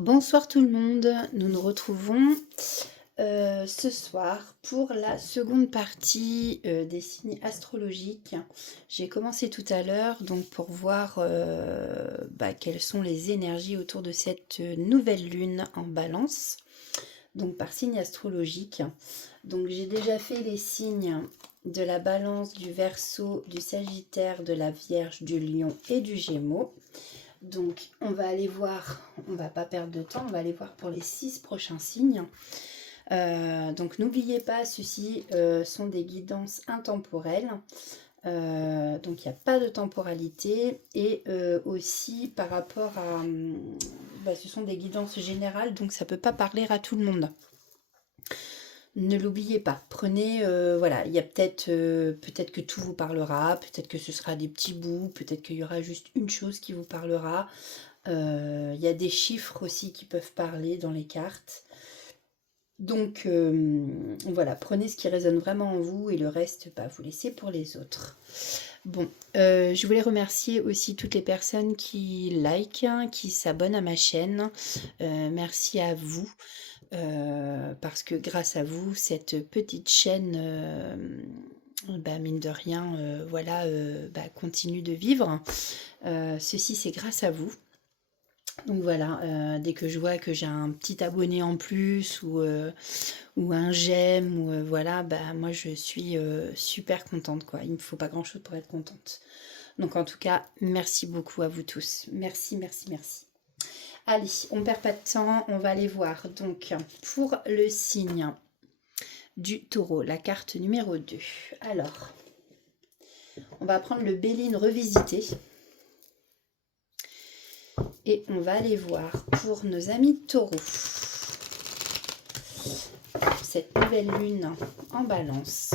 Bonsoir tout le monde, nous nous retrouvons ce soir pour la seconde partie des signes astrologiques. J'ai commencé tout à l'heure donc pour voir quelles sont les énergies autour de cette nouvelle lune en balance, donc par signe astrologique. Donc j'ai déjà fait les signes de la balance, du Verseau, du Sagittaire, de la Vierge, du Lion et du Gémeaux. Donc, on va aller voir, on va pas perdre de temps, on va aller voir pour les 6 prochains signes. Donc, n'oubliez pas, ceux-ci sont des guidances intemporelles. Donc, il n'y a pas de temporalité. Et aussi, par rapport à... ce sont des guidances générales, donc ça ne peut pas parler à tout le monde. Ne l'oubliez pas, prenez, voilà, il y a peut-être que tout vous parlera, peut-être que ce sera des petits bouts, peut-être qu'il y aura juste une chose qui vous parlera. Il y a des chiffres aussi qui peuvent parler dans les cartes. Donc voilà, prenez ce qui résonne vraiment en vous et le reste, vous laissez pour les autres. Bon, je voulais remercier aussi toutes les personnes qui likent, qui s'abonnent à ma chaîne. Merci à vous. Parce que grâce à vous, cette petite chaîne, mine de rien, continue de vivre. Ceci, c'est grâce à vous. Donc voilà, dès que je vois que j'ai un petit abonné en plus ou un j'aime, ou voilà, moi je suis super contente, quoi. Il me faut pas grand-chose pour être contente. Donc en tout cas, merci beaucoup à vous tous. Merci, merci, merci. Allez, on perd pas de temps, on va aller voir. Donc, pour le signe du taureau, la carte numéro 2. Alors, on va prendre le Béline revisité. Et on va aller voir pour nos amis taureaux. Cette nouvelle lune en balance.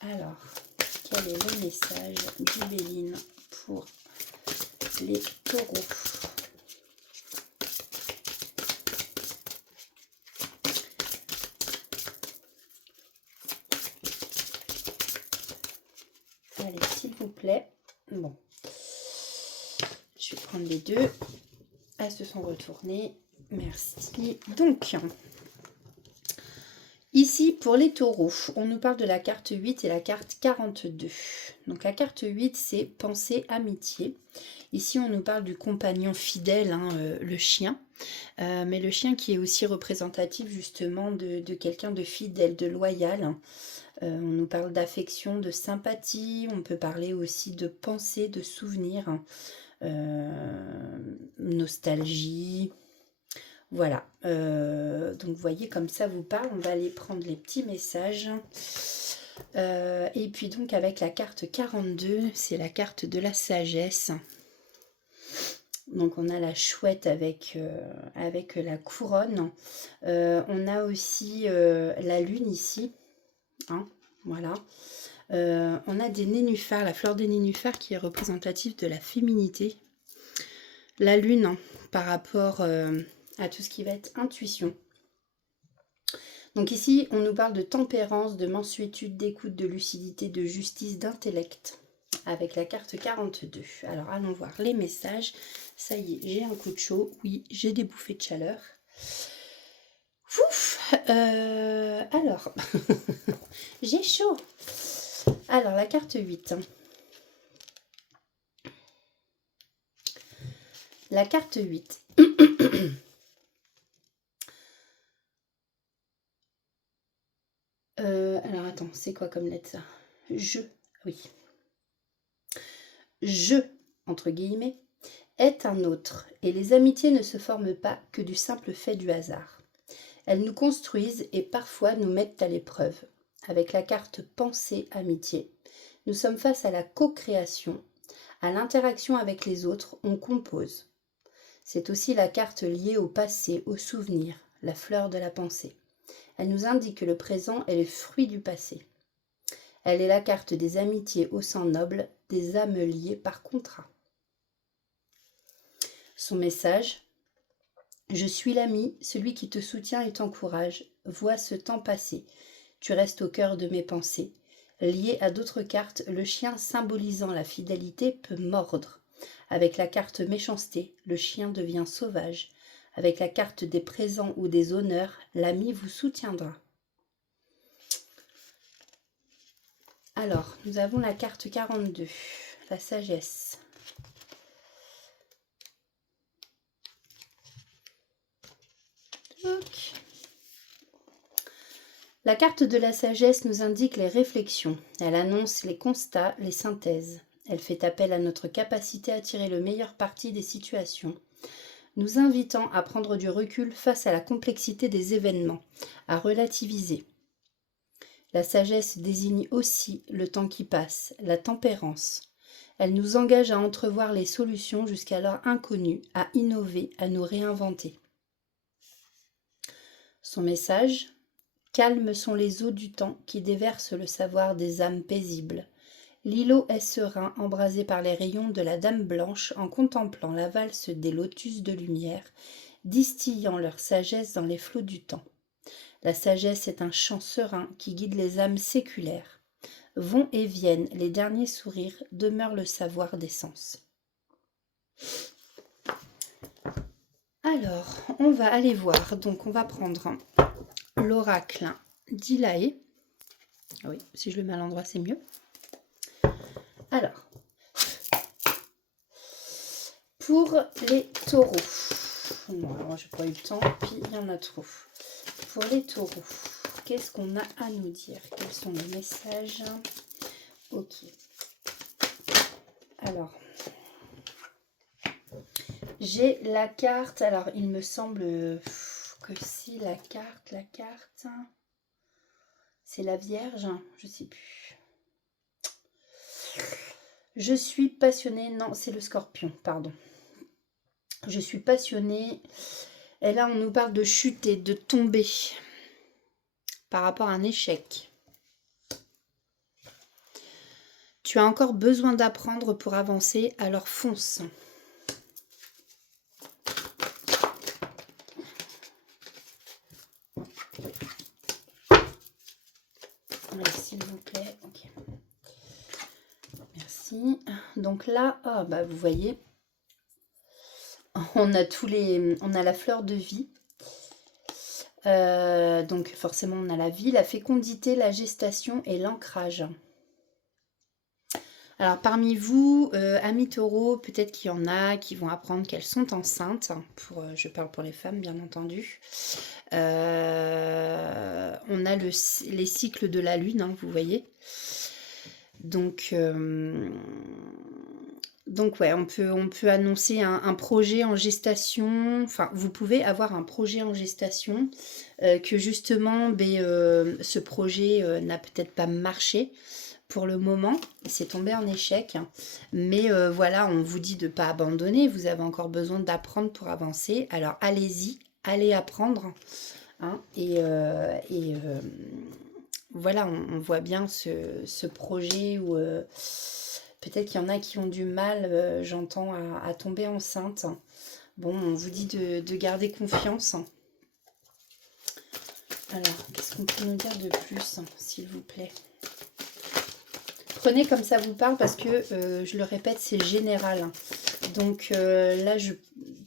Alors, quel est le message du Béline pour les taureaux ? Allez, s'il vous plaît. Bon. Je vais prendre les deux. Elles se sont retournées. Merci. Donc, ici, pour les taureaux, on nous parle de la carte 8 et la carte 42. Donc, la carte 8, c'est pensée, amitié. Ici, on nous parle du compagnon fidèle, le chien. Mais le chien qui est aussi représentatif, justement, de quelqu'un de fidèle, de loyal. On nous parle d'affection, de sympathie. On peut parler aussi de pensée, de souvenir. Nostalgie. Voilà, donc vous voyez comme ça vous parle, on va aller prendre les petits messages. Et puis donc avec la carte 42, c'est la carte de la sagesse. Donc on a la chouette avec la couronne. On a aussi la lune ici, voilà. On a des nénuphars, la fleur des nénuphars qui est représentative de la féminité. La lune par rapport à tout ce qui va être intuition. Donc ici, on nous parle de tempérance, de mansuétude, d'écoute, de lucidité, de justice, d'intellect, avec la carte 42. Alors, allons voir les messages. Ça y est, j'ai un coup de chaud. Oui, j'ai des bouffées de chaleur. Ouf, alors, j'ai chaud. Alors, la carte 8. La carte 8. Alors attends, c'est quoi comme lettre ça ? Oui. Je, entre guillemets, est un autre, et les amitiés ne se forment pas que du simple fait du hasard. Elles nous construisent et parfois nous mettent à l'épreuve. Avec la carte pensée-amitié, nous sommes face à la co-création, à l'interaction avec les autres, on compose. C'est aussi la carte liée au passé, au souvenir, la fleur de la pensée. Elle nous indique que le présent est le fruit du passé. Elle est la carte des amitiés au sang noble, des âmes liées par contrat. Son message : je suis l'ami, celui qui te soutient et t'encourage. Vois ce temps passer. Tu restes au cœur de mes pensées. Lié à d'autres cartes, le chien symbolisant la fidélité peut mordre. Avec la carte méchanceté, le chien devient sauvage. Avec la carte des présents ou des honneurs, l'ami vous soutiendra. Alors, nous avons la carte 42, la sagesse. La carte de la sagesse nous indique les réflexions. Elle annonce les constats, les synthèses. Elle fait appel à notre capacité à tirer le meilleur parti des situations, nous invitant à prendre du recul face à la complexité des événements, à relativiser. La sagesse désigne aussi le temps qui passe, la tempérance. Elle nous engage à entrevoir les solutions jusqu'alors inconnues, à innover, à nous réinventer. Son message : calmes sont les eaux du temps qui déversent le savoir des âmes paisibles. L'îlot est serein, embrasé par les rayons de la Dame Blanche en contemplant la valse des lotus de lumière, distillant leur sagesse dans les flots du temps. La sagesse est un chant serein qui guide les âmes séculaires. Vont et viennent les derniers sourires, demeure le savoir des sens. Alors, on va aller voir. Donc, on va prendre l'oracle d'Ilaé. Oui, si je le mets à l'endroit, c'est mieux. Alors, pour les taureaux. Moi, j'ai pas eu le temps, puis il y en a trop. Pour les taureaux, qu'est-ce qu'on a à nous dire? Quels sont les messages? Ok. Alors, j'ai la carte. Alors, il me semble que si la carte, c'est la Vierge, je sais plus. Je suis passionnée, non, c'est le Scorpion, pardon. Je suis passionnée. Et là, on nous parle de chuter, de tomber par rapport à un échec. Tu as encore besoin d'apprendre pour avancer, alors fonce. Allez, s'il vous plaît. Ok. Merci. Donc là, oh, bah, vous voyez, on a la fleur de vie. Donc forcément, on a la vie, la fécondité, la gestation et l'ancrage. Alors parmi vous, amis taureaux, peut-être qu'il y en a qui vont apprendre qu'elles sont enceintes. Je parle pour les femmes, bien entendu. On a les cycles de la lune, hein, vous voyez. Donc ouais, on peut annoncer un projet en gestation. Enfin, vous pouvez avoir un projet en gestation que justement, ce projet n'a peut-être pas marché pour le moment. C'est tombé en échec. Mais voilà, on vous dit de ne pas abandonner. Vous avez encore besoin d'apprendre pour avancer. Alors allez-y, allez apprendre. Hein, voilà, on voit bien ce projet où peut-être qu'il y en a qui ont du mal, j'entends, à tomber enceinte. Bon, on vous dit de garder confiance. Alors, qu'est-ce qu'on peut nous dire de plus, s'il vous plaît? Prenez comme ça vous parle parce que, je le répète, c'est général. Donc là,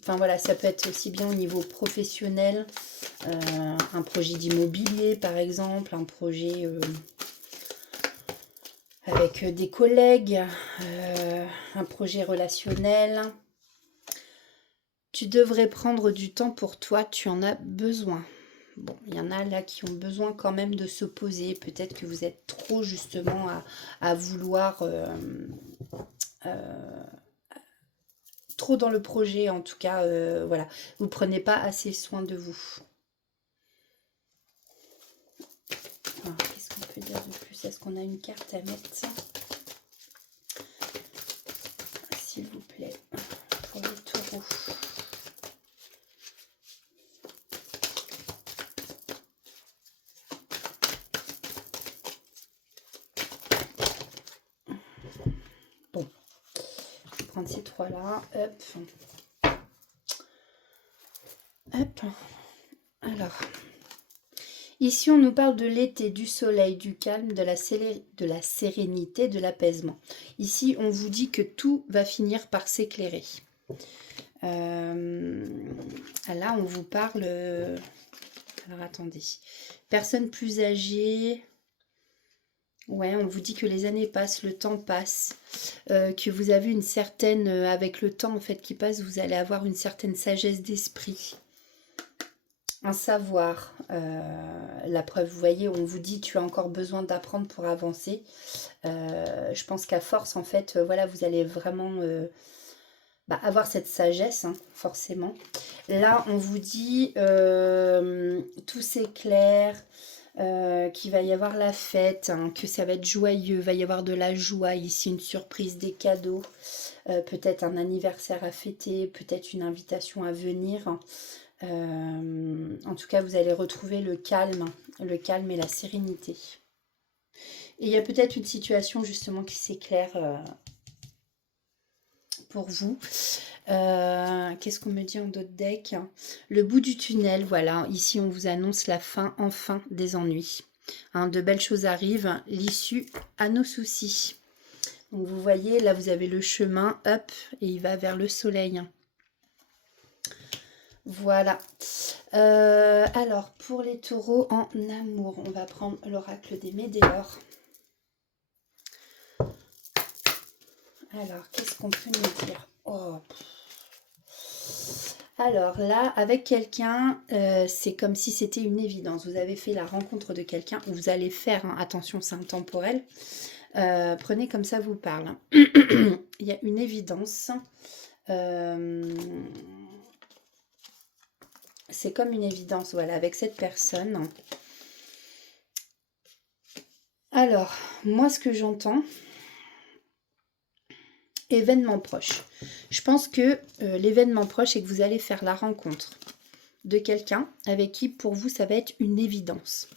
voilà, ça peut être aussi bien au niveau professionnel, un projet d'immobilier par exemple, un projet avec des collègues, un projet relationnel. Tu devrais prendre du temps pour toi, tu en as besoin. Bon, il y en a là qui ont besoin quand même de se poser. Peut-être que vous êtes trop justement à vouloir... trop dans le projet en tout cas, voilà. Vous prenez pas assez soin de vous. Qu'est-ce qu'on peut dire de plus? Est-ce qu'on a une carte à mettre? S'il vous plaît, pour les taureaux. Bon, je vais prendre ces trois-là. Hop. Hop. Alors, Ici, on nous parle de l'été, du soleil, du calme, de la sérénité, de l'apaisement. Ici, on vous dit que tout va finir par s'éclairer. Là, on vous parle... Alors, attendez. Personne plus âgée... Ouais, on vous dit que les années passent, le temps passe, que vous avez une certaine... avec le temps, en fait, qui passe, vous allez avoir une certaine sagesse d'esprit. Un savoir, la preuve, vous voyez, on vous dit tu as encore besoin d'apprendre pour avancer. Je pense qu'à force, en fait, voilà, vous allez vraiment avoir cette sagesse, hein, forcément. Là, on vous dit tout s'éclaire, qu'il va y avoir la fête, hein, que ça va être joyeux, va y avoir de la joie, ici une surprise, des cadeaux, peut-être un anniversaire à fêter, peut-être une invitation à venir. En tout cas, vous allez retrouver le calme et la sérénité. Et il y a peut-être une situation justement qui s'éclaire pour vous. Qu'est-ce qu'on me dit en d'autres decks? Le bout du tunnel, voilà. Ici, on vous annonce la fin, enfin, des ennuis. Hein, de belles choses arrivent, l'issue à nos soucis. Donc, vous voyez, là, vous avez le chemin, hop, et il va vers le soleil. Voilà. Alors, pour les taureaux en amour, on va prendre l'oracle des Médéors. Alors, qu'est-ce qu'on peut nous dire? Oh. Alors là, avec quelqu'un, c'est comme si c'était une évidence. Vous avez fait la rencontre de quelqu'un, ou vous allez faire, hein, attention, c'est intemporel. Prenez comme ça vous parle. Il y a une évidence. C'est comme une évidence, voilà, avec cette personne. Alors, moi, ce que j'entends, événement proche. Je pense que l'événement proche, c'est que vous allez faire la rencontre de quelqu'un avec qui, pour vous, ça va être une évidence.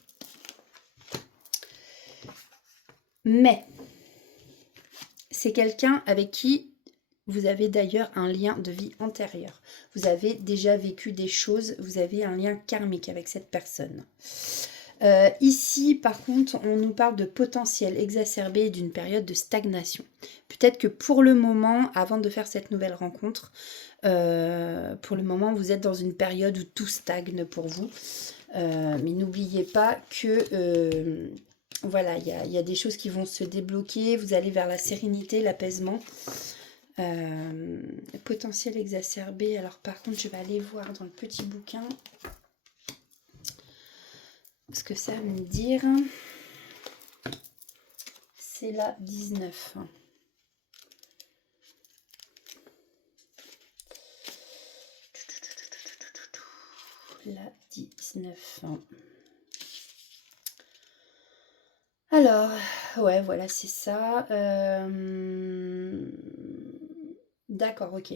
Mais, c'est quelqu'un avec qui vous avez d'ailleurs un lien de vie antérieur. Vous avez déjà vécu des choses, vous avez un lien karmique avec cette personne. Ici, par contre, on nous parle de potentiel exacerbé et d'une période de stagnation. Peut-être que pour le moment, avant de faire cette nouvelle rencontre, pour le moment, vous êtes dans une période où tout stagne pour vous. Mais n'oubliez pas que voilà, il y a des choses qui vont se débloquer. Vous allez vers la sérénité, l'apaisement. Potentiel exacerbé. Alors par contre, je vais aller voir dans le petit bouquin ce que ça va me dire. C'est la 19. La 19. Alors, ouais, voilà, c'est ça. D'accord, ok.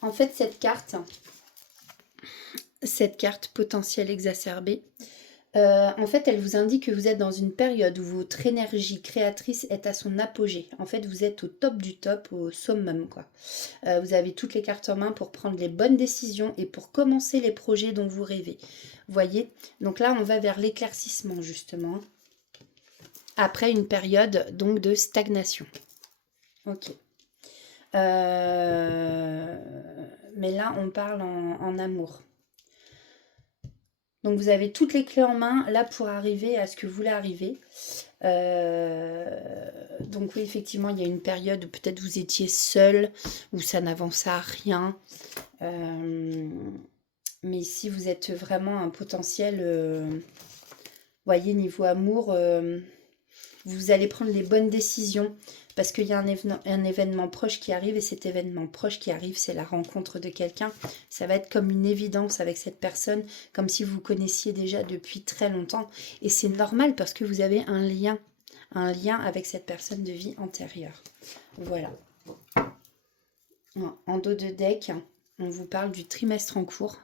En fait, cette carte potentiel exacerbée, en fait, elle vous indique que vous êtes dans une période où votre énergie créatrice est à son apogée. En fait, vous êtes au top du top, au summum, quoi. Vous avez toutes les cartes en main pour prendre les bonnes décisions et pour commencer les projets dont vous rêvez. Voyez? Donc là, on va vers l'éclaircissement, justement. Après une période, donc, de stagnation. Ok. Mais là, on parle en amour. Donc, vous avez toutes les clés en main, là, pour arriver à ce que vous voulez arriver. Donc, oui, effectivement, il y a une période où peut-être vous étiez seul, où ça n'avançait à rien. Mais ici, vous êtes vraiment un potentiel... voyez, niveau amour, vous allez prendre les bonnes décisions parce qu'il y a un événement proche qui arrive et cet événement proche qui arrive, c'est la rencontre de quelqu'un. Ça va être comme une évidence avec cette personne, comme si vous connaissiez déjà depuis très longtemps. Et c'est normal parce que vous avez un lien avec cette personne de vie antérieure. Voilà. En dos de deck, on vous parle du trimestre en cours.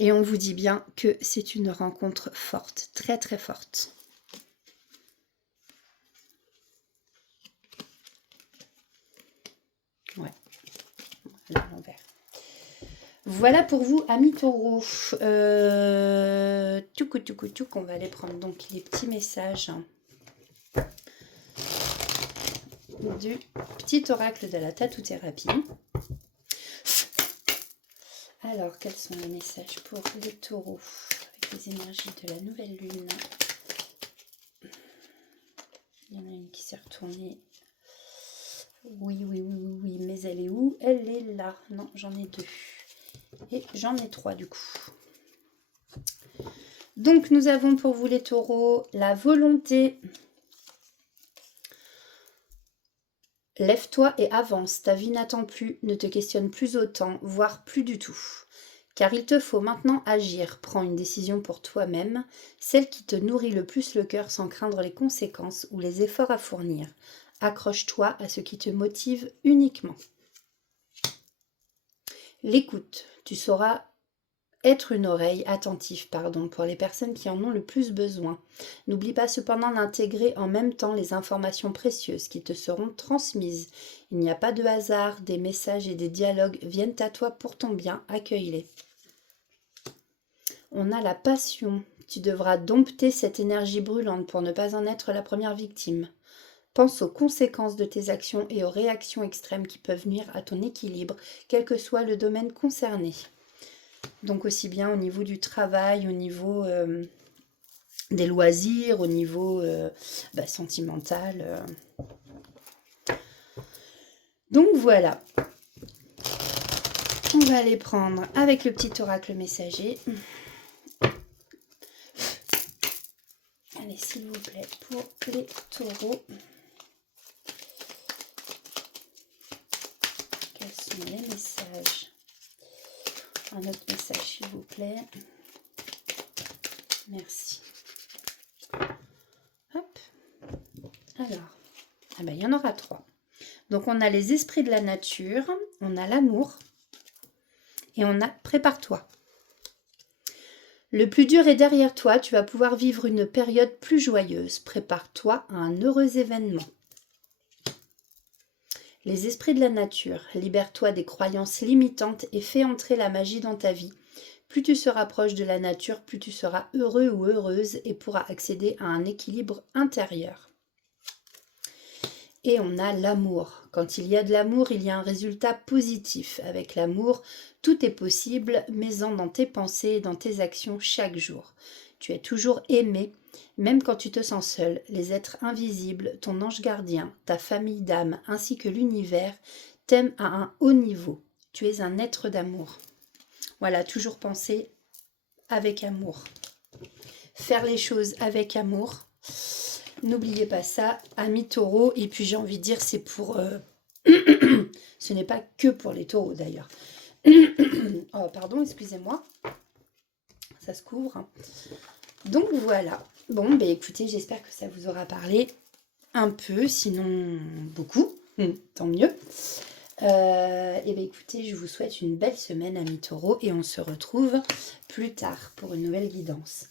Et on vous dit bien que c'est une rencontre forte, très très forte. Ouais, à l'envers. Voilà pour vous, amis taureaux. Touc, on va aller prendre donc les petits messages du petit oracle de la tatou-thérapie. Alors, quels sont les messages pour les taureaux avec les énergies de la nouvelle lune? Il y en a une qui s'est retournée. Oui, mais elle est où? Elle est là. Non, j'en ai 2. Et j'en ai 3 du coup. Donc, nous avons pour vous les taureaux la volonté. Lève-toi et avance, ta vie n'attend plus, ne te questionne plus autant, voire plus du tout. Car il te faut maintenant agir, prends une décision pour toi-même, celle qui te nourrit le plus le cœur sans craindre les conséquences ou les efforts à fournir. Accroche-toi à ce qui te motive uniquement. L'écoute, tu sauras être une oreille attentive, pour les personnes qui en ont le plus besoin. N'oublie pas cependant d'intégrer en même temps les informations précieuses qui te seront transmises. Il n'y a pas de hasard, des messages et des dialogues viennent à toi pour ton bien, accueille-les. On a la passion. Tu devras dompter cette énergie brûlante pour ne pas en être la première victime. Pense aux conséquences de tes actions et aux réactions extrêmes qui peuvent nuire à ton équilibre, quel que soit le domaine concerné. Donc aussi bien au niveau du travail, au niveau des loisirs, au niveau sentimental. Donc voilà. On va aller prendre avec le petit oracle messager. Allez, s'il vous plaît, pour les taureaux. Quels sont les messages? Un autre message, s'il vous plaît. Merci. Hop. Alors, il y en aura 3. Donc, on a les esprits de la nature, on a l'amour et on a prépare-toi. Le plus dur est derrière toi, tu vas pouvoir vivre une période plus joyeuse. Prépare-toi à un heureux événement. Les esprits de la nature, libère-toi des croyances limitantes et fais entrer la magie dans ta vie. Plus tu seras proche de la nature, plus tu seras heureux ou heureuse et pourras accéder à un équilibre intérieur. Et on a l'amour. Quand il y a de l'amour, il y a un résultat positif. Avec l'amour, tout est possible, mets-en dans tes pensées et dans tes actions chaque jour. Tu es toujours aimé, même quand tu te sens seul. Les êtres invisibles, ton ange gardien, ta famille d'âme, ainsi que l'univers, t'aiment à un haut niveau. Tu es un être d'amour. Voilà, toujours penser avec amour. Faire les choses avec amour. N'oubliez pas ça, amis taureaux. Et puis j'ai envie de dire, c'est pour... ce n'est pas que pour les taureaux d'ailleurs. Oh, pardon, excusez-moi. Ça se couvre. Donc voilà. Bon, écoutez, j'espère que ça vous aura parlé un peu, sinon beaucoup. Tant mieux. Écoutez, je vous souhaite une belle semaine, amis taureaux, et on se retrouve plus tard pour une nouvelle guidance.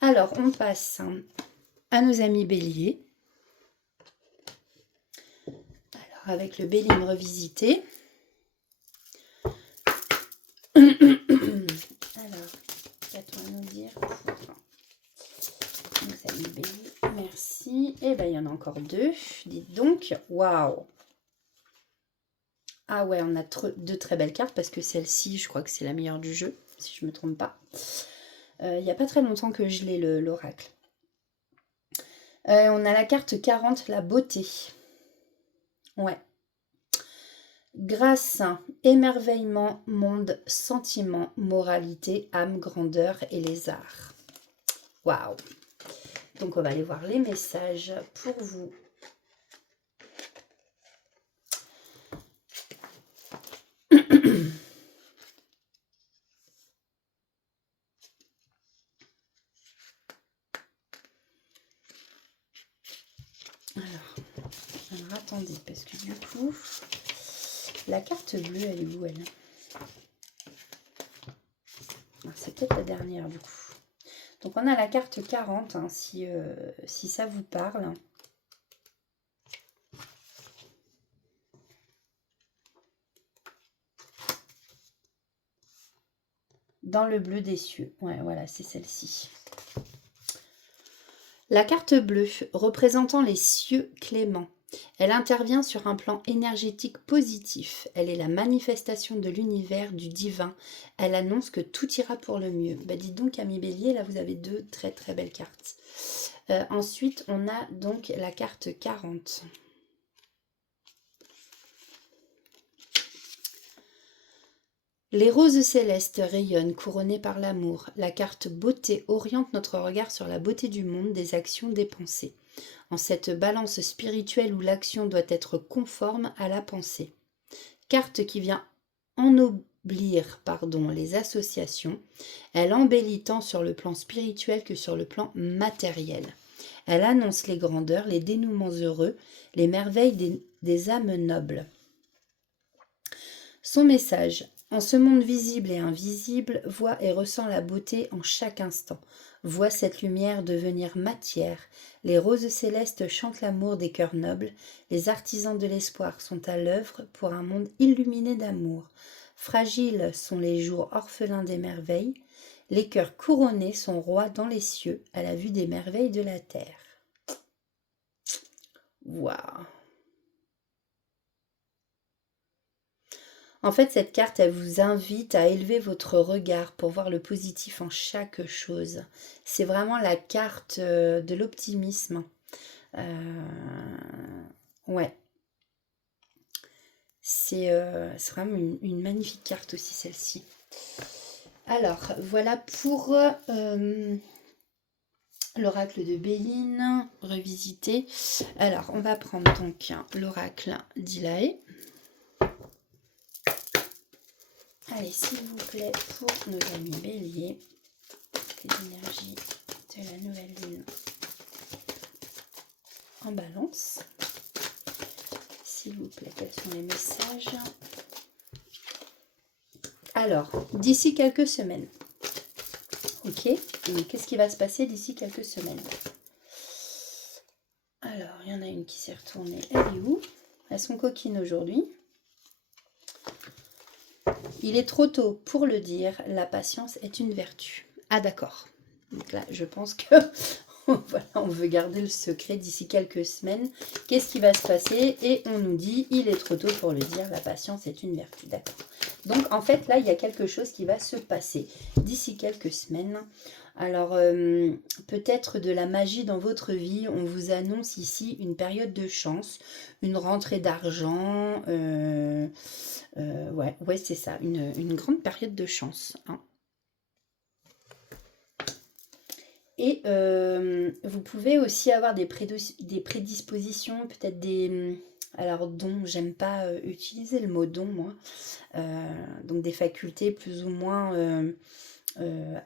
Alors, on passe à nos amis béliers. Alors, avec le Béline revisité. Alors, qu'as-tu à nous dire pour nos amis béliers? Merci. Et il y en a encore 2. Dites donc, waouh! Ah ouais, on a 2 très belles cartes parce que celle-ci, je crois que c'est la meilleure du jeu, si je ne me trompe pas. Il n'y a pas très longtemps que je l'ai, l'oracle. On a la carte 40, la beauté. Ouais. Grâce, émerveillement, monde, sentiment, moralité, âme, grandeur et les arts. Waouh! Donc on va aller voir les messages pour vous. Alors, attendez, parce que du coup, la carte bleue, elle est où, elle? C'est peut-être la dernière, du coup. Donc, on a la carte 40, hein, si ça vous parle. Dans le bleu des cieux. Ouais, voilà, c'est celle-ci. La carte bleue, représentant les cieux cléments. Elle intervient sur un plan énergétique positif. Elle est la manifestation de l'univers, du divin. Elle annonce que tout ira pour le mieux. Bah dites donc, amis Bélier, là vous avez deux très très belles cartes. Ensuite, on a donc la carte 40. Les roses célestes rayonnent, couronnées par l'amour. La carte beauté oriente notre regard sur la beauté du monde, des actions, des pensées. En cette balance spirituelle où l'action doit être conforme à la pensée. Carte qui vient ennoblir les associations. Elle embellit tant sur le plan spirituel que sur le plan matériel. Elle annonce les grandeurs, les dénouements heureux, les merveilles des âmes nobles. Son message: en ce monde visible et invisible, vois et ressens la beauté en chaque instant. Vois cette lumière devenir matière. Les roses célestes chantent l'amour des cœurs nobles. Les artisans de l'espoir sont à l'œuvre pour un monde illuminé d'amour. Fragiles sont les jours orphelins des merveilles. Les cœurs couronnés sont rois dans les cieux à la vue des merveilles de la terre. Waouh! En fait, cette carte, elle vous invite à élever votre regard pour voir le positif en chaque chose. C'est vraiment la carte de l'optimisme. Ouais. C'est vraiment une magnifique carte aussi, celle-ci. Alors, voilà pour l'oracle de Béline, revisité. Alors, on va prendre donc l'oracle d'Ilaé. Allez, s'il vous plaît, pour nos amis Bélier, les énergies de la nouvelle lune en Balance. S'il vous plaît, quels sont les messages? Alors, d'ici quelques semaines. Ok, et qu'est-ce qui va se passer d'ici quelques semaines? Alors, il y en a une qui s'est retournée. Elle est où? Elles sont coquines aujourd'hui. Il est trop tôt pour le dire, la patience est une vertu. Ah d'accord. Donc là, je pense que voilà, on veut garder le secret d'ici quelques semaines. Qu'est-ce qui va se passer? Et on nous dit, il est trop tôt pour le dire, la patience est une vertu. D'accord. Donc en fait, là, il y a quelque chose qui va se passer d'ici quelques semaines. Alors, peut-être de la magie dans votre vie. On vous annonce ici une période de chance, une rentrée d'argent. Ouais, c'est ça, une grande période de chance. Hein. Et vous pouvez aussi avoir des prédispositions, peut-être des... Alors, dons, j'aime pas utiliser le mot don, moi. Donc, des facultés plus ou moins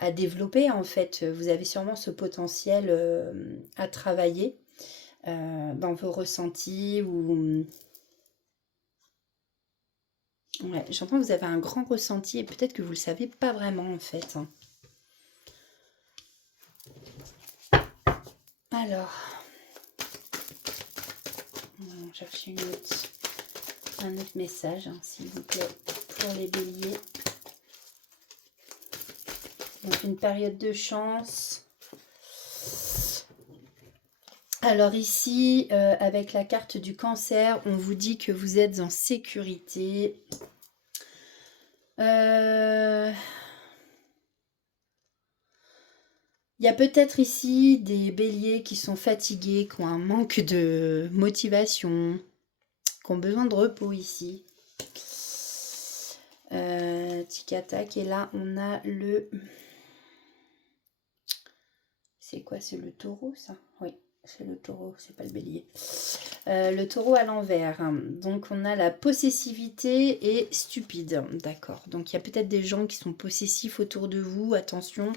à développer, en fait. Vous avez sûrement ce potentiel à travailler dans vos ressentis ou... Ouais, j'entends que vous avez un grand ressenti et peut-être que vous ne le savez pas vraiment, en fait. Alors, on va chercher un autre message, hein, s'il vous plaît, pour les béliers. Donc, une période de chance. Alors ici, avec la carte du cancer, on vous dit que vous êtes en sécurité. Il y a peut-être ici des béliers qui sont fatigués, qui ont un manque de motivation, qui ont besoin de repos ici. Tic-tac, et là on a le... C'est quoi? C'est le taureau, ça? Oui, c'est le taureau, c'est pas le bélier. Le taureau à l'envers. Donc on a la possessivité et stupide. D'accord. Donc il y a peut-être des gens qui sont possessifs autour de vous. Attention.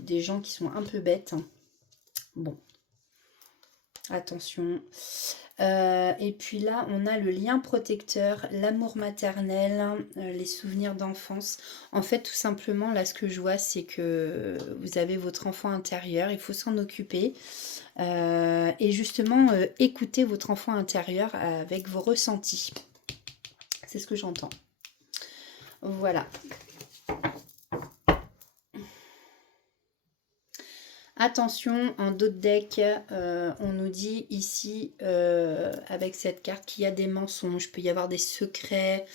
Des gens qui sont un peu bêtes. Bon. Attention. Et puis là, on a le lien protecteur, l'amour maternel, les souvenirs d'enfance. En fait, tout simplement, là, ce que je vois, c'est que vous avez votre enfant intérieur. Il faut s'en occuper. Et justement, écoutez votre enfant intérieur avec vos ressentis. C'est ce que j'entends. Voilà. Attention, en dos de deck, on nous dit ici, avec cette carte, qu'il y a des mensonges, peut y avoir des secrets.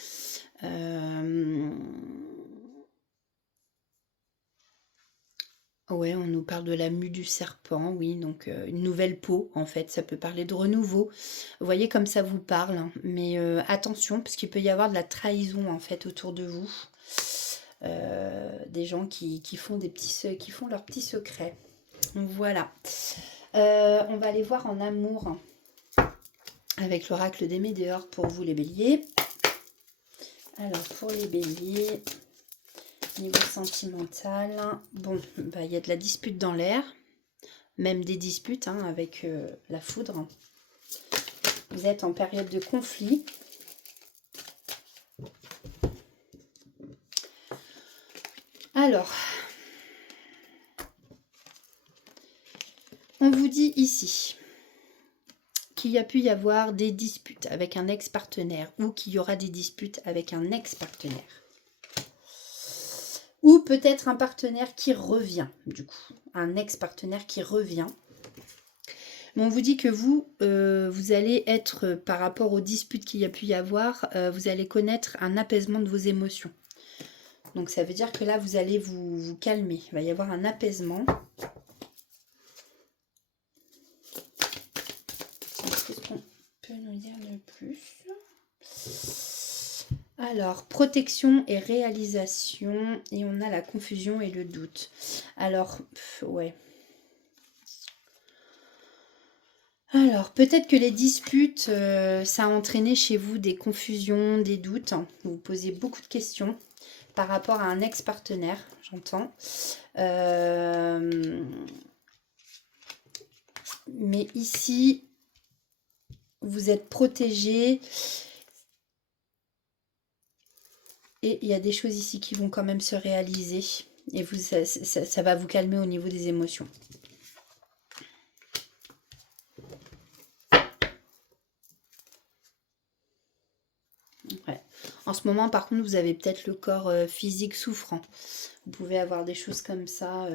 Ouais, on nous parle de la mue du serpent, oui, donc une nouvelle peau, en fait, ça peut parler de renouveau. Vous voyez comme ça vous parle, hein, mais attention, parce qu'il peut y avoir de la trahison, en fait, autour de vous. Des gens qui font qui font leurs petits secrets. Donc voilà. On va aller voir en amour avec l'oracle des Médéors pour vous les béliers. Alors pour les béliers, niveau sentimental, bon, bah, y a de la dispute dans l'air, même des disputes hein, avec la foudre. Vous êtes en période de conflit. Alors, on vous dit ici qu'il y a pu y avoir des disputes avec un ex-partenaire ou qu'il y aura des disputes avec un ex-partenaire. Ou peut-être un partenaire qui revient, du coup. Un ex-partenaire qui revient. Mais on vous dit que vous, vous allez être, par rapport aux disputes qu'il y a pu y avoir, vous allez connaître un apaisement de vos émotions. Donc ça veut dire que là, vous allez vous calmer. Il va y avoir un apaisement. Qu'est-ce qu'on peut nous dire de plus ? Alors, protection et réalisation. Et on a la confusion et le doute. Alors, ouais. Alors, peut-être que les disputes, ça a entraîné chez vous des confusions, des doutes. Vous vous posez beaucoup de questions par rapport à un ex-partenaire, j'entends. Mais ici, vous êtes protégé. Et il y a des choses ici qui vont quand même se réaliser. Et vous, ça va vous calmer au niveau des émotions. Ouais. En ce moment, par contre, vous avez peut-être le corps physique souffrant. Vous pouvez avoir des choses comme ça.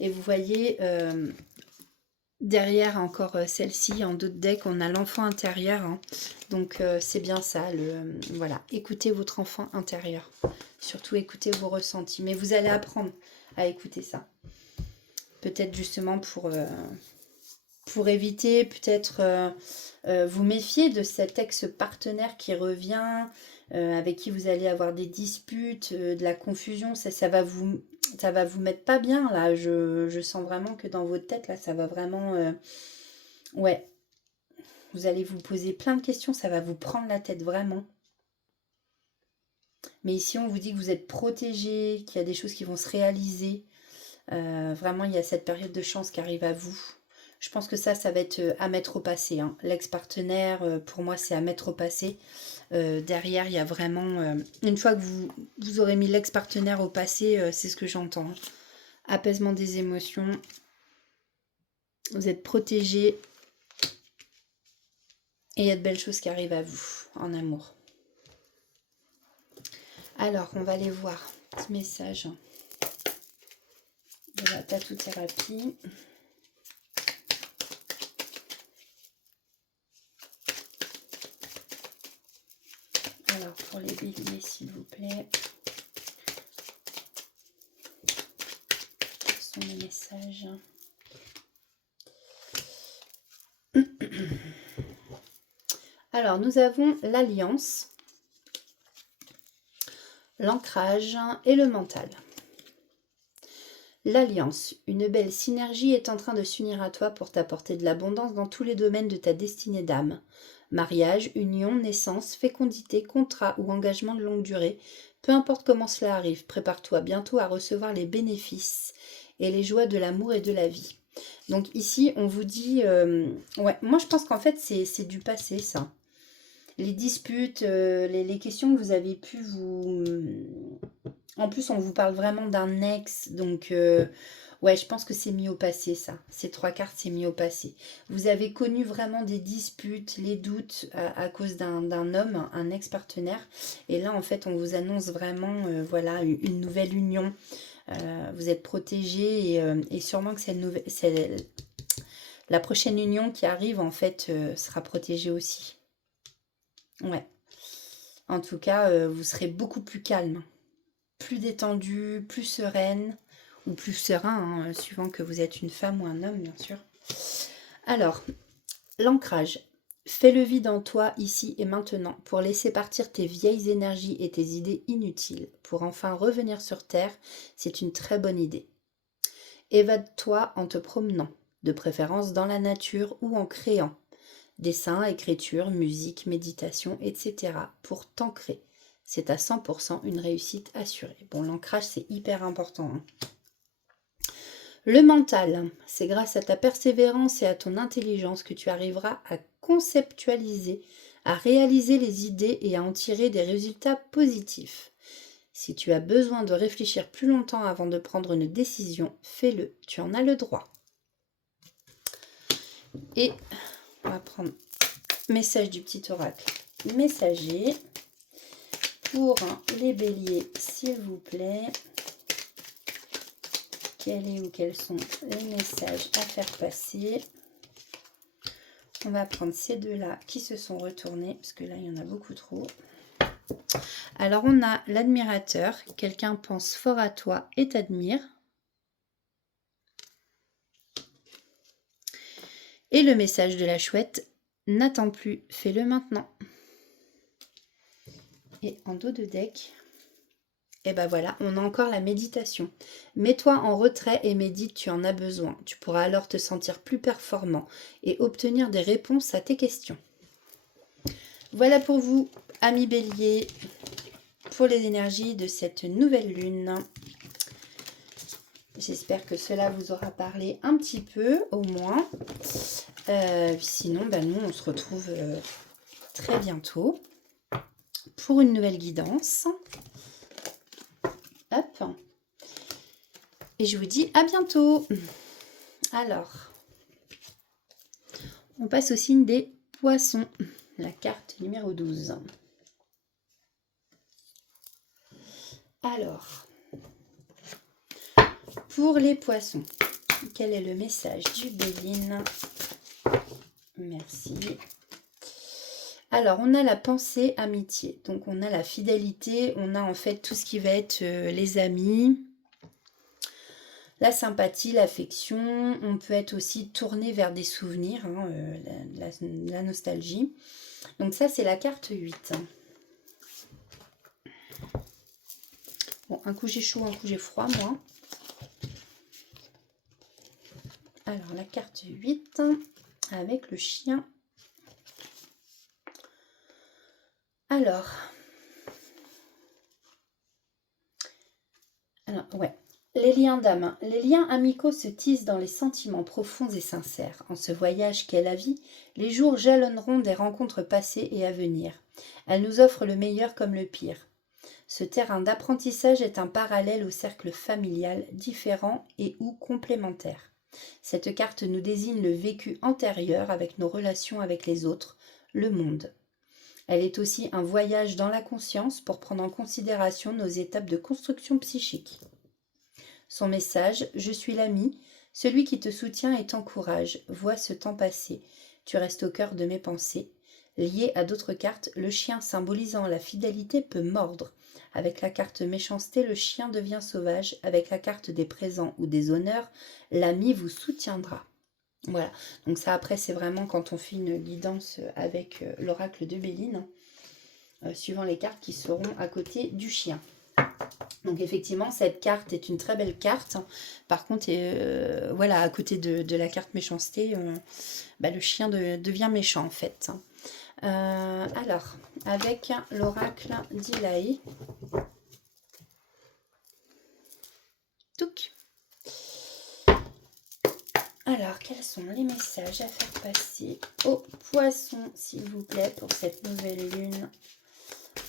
Et vous voyez, derrière encore celle-ci, en dos de deck, on a l'enfant intérieur. Hein. Donc, c'est bien ça. Voilà. Écoutez votre enfant intérieur. Surtout, écoutez vos ressentis. Mais vous allez apprendre à écouter ça. Peut-être justement pour éviter, peut-être vous méfier de cet ex-partenaire qui revient, avec qui vous allez avoir des disputes, de la confusion. Ça va vous mettre pas bien, là. Je sens vraiment que dans votre tête, là, ça va vraiment... ouais. Vous allez vous poser plein de questions, ça va vous prendre la tête, vraiment. Mais ici, on vous dit que vous êtes protégé, qu'il y a des choses qui vont se réaliser. Vraiment, il y a cette période de chance qui arrive à vous. Je pense que ça va être à mettre au passé. Hein. L'ex-partenaire, pour moi, c'est à mettre au passé. Derrière, il y a vraiment... une fois que vous aurez mis l'ex-partenaire au passé, c'est ce que j'entends. Hein. Apaisement des émotions. Vous êtes protégé. Et il y a de belles choses qui arrivent à vous en amour. Alors, on va aller voir. Petit message de la tatou-thérapie. Alors, pour les béliers, s'il vous plaît. Quels sont les messages ? Alors, nous avons l'alliance, l'ancrage et le mental. L'alliance, une belle synergie est en train de s'unir à toi pour t'apporter de l'abondance dans tous les domaines de ta destinée d'âme. Mariage, union, naissance, fécondité, contrat ou engagement de longue durée, peu importe comment cela arrive, prépare-toi bientôt à recevoir les bénéfices et les joies de l'amour et de la vie. Donc ici, on vous dit... ouais, moi je pense qu'en fait c'est du passé ça. Les disputes, les questions que vous avez pu vous... En plus, on vous parle vraiment d'un ex, donc ouais, je pense que c'est mis au passé ça. Ces 3 cartes, c'est mis au passé. Vous avez connu vraiment des disputes, les doutes à cause d'un homme, un ex-partenaire. Et là, en fait, on vous annonce vraiment, voilà, une nouvelle union. Vous êtes protégé et sûrement que la prochaine union qui arrive, en fait, sera protégée aussi. Ouais. En tout cas, vous serez beaucoup plus calme, plus détendu, plus sereine, ou plus serein, hein, suivant que vous êtes une femme ou un homme, bien sûr. Alors, l'ancrage. Fais le vide en toi, ici et maintenant, pour laisser partir tes vieilles énergies et tes idées inutiles. Pour enfin revenir sur Terre, c'est une très bonne idée. Évade-toi en te promenant, de préférence dans la nature ou en créant. Dessin, écriture, musique, méditation, etc. pour t'ancrer. C'est à 100% une réussite assurée. Bon, l'ancrage, c'est hyper important, hein. Le mental, c'est grâce à ta persévérance et à ton intelligence que tu arriveras à conceptualiser, à réaliser les idées et à en tirer des résultats positifs. Si tu as besoin de réfléchir plus longtemps avant de prendre une décision, fais-le, tu en as le droit. Et on va prendre message du petit oracle messager pour les béliers, s'il vous plaît. Quels sont les messages à faire passer? On va prendre ces deux-là qui se sont retournés, parce que là, il y en a beaucoup trop. Alors, on a l'admirateur. Quelqu'un pense fort à toi et t'admire. Et le message de la chouette. N'attends plus, fais-le maintenant. Et en dos de deck... Et ben voilà, on a encore la méditation. Mets-toi en retrait et médite, tu en as besoin. Tu pourras alors te sentir plus performant et obtenir des réponses à tes questions. Voilà pour vous, amis béliers, pour les énergies de cette nouvelle lune. J'espère que cela vous aura parlé un petit peu, au moins. Sinon, nous, on se retrouve très bientôt pour une nouvelle guidance. Hop. Et je vous dis à bientôt. Alors, on passe au signe des poissons. La carte numéro 12. Alors, pour les poissons, quel est le message du Béline? Merci. Alors, on a la pensée amitié. Donc, on a la fidélité. On a en fait tout ce qui va être les amis, la sympathie, l'affection. On peut être aussi tourné vers des souvenirs, hein, la nostalgie. Donc ça, c'est la carte 8. Bon, un coup j'ai chaud, un coup j'ai froid, moi. Alors, la carte 8 avec le chien. Alors, ouais. Les liens d'âme. Les liens amicaux se tissent dans les sentiments profonds et sincères. En ce voyage qu'est la vie, les jours jalonneront des rencontres passées et à venir. Elles nous offrent le meilleur comme le pire. Ce terrain d'apprentissage est un parallèle au cercle familial, différent et ou complémentaire. Cette carte nous désigne le vécu antérieur avec nos relations avec les autres, le monde. Elle est aussi un voyage dans la conscience pour prendre en considération nos étapes de construction psychique. Son message, je suis l'ami, celui qui te soutient et t'encourage. Vois ce temps passer. Tu restes au cœur de mes pensées. Lié à d'autres cartes, le chien symbolisant la fidélité peut mordre. Avec la carte méchanceté, le chien devient sauvage. Avec la carte des présents ou des honneurs, l'ami vous soutiendra. Voilà, donc ça après c'est vraiment quand on fait une guidance avec l'oracle de Béline, suivant les cartes qui seront à côté du chien. Donc effectivement cette carte est une très belle carte. Par contre, voilà, à côté de la carte méchanceté, le chien devient méchant en fait. Alors, avec l'oracle d'Ilaï. Touc. Alors, quels sont les messages à faire passer aux poissons, s'il vous plaît, pour cette nouvelle lune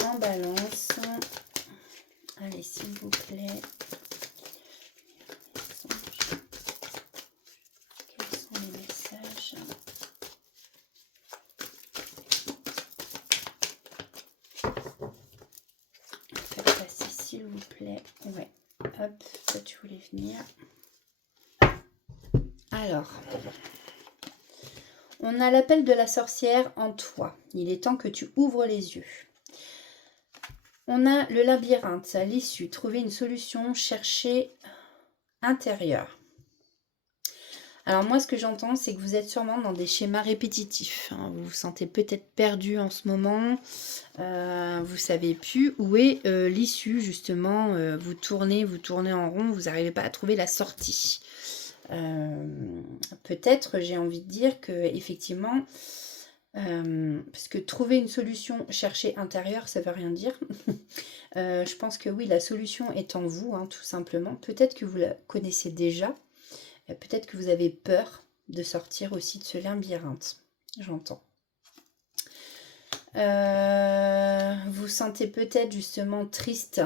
en balance? Allez, s'il vous plaît. Quels sont les messages? Faire passer, s'il vous plaît. Ouais, hop. Toi, tu voulais venir. Alors, on a l'appel de la sorcière en toi. Il est temps que tu ouvres les yeux. On a le labyrinthe, à l'issue, trouver une solution, chercher intérieur. Alors moi, ce que j'entends, c'est que vous êtes sûrement dans des schémas répétitifs. Hein. Vous vous sentez peut-être perdu en ce moment. Vous ne savez plus où est l'issue, justement. Vous tournez en rond, vous n'arrivez pas à trouver la sortie. Peut-être, j'ai envie de dire que effectivement, parce que trouver une solution, chercher intérieur, ça ne veut rien dire. Je pense que oui, la solution est en vous, hein, tout simplement. Peut-être que vous la connaissez déjà. Peut-être que vous avez peur de sortir aussi de ce labyrinthe. J'entends. Vous sentez peut-être justement triste,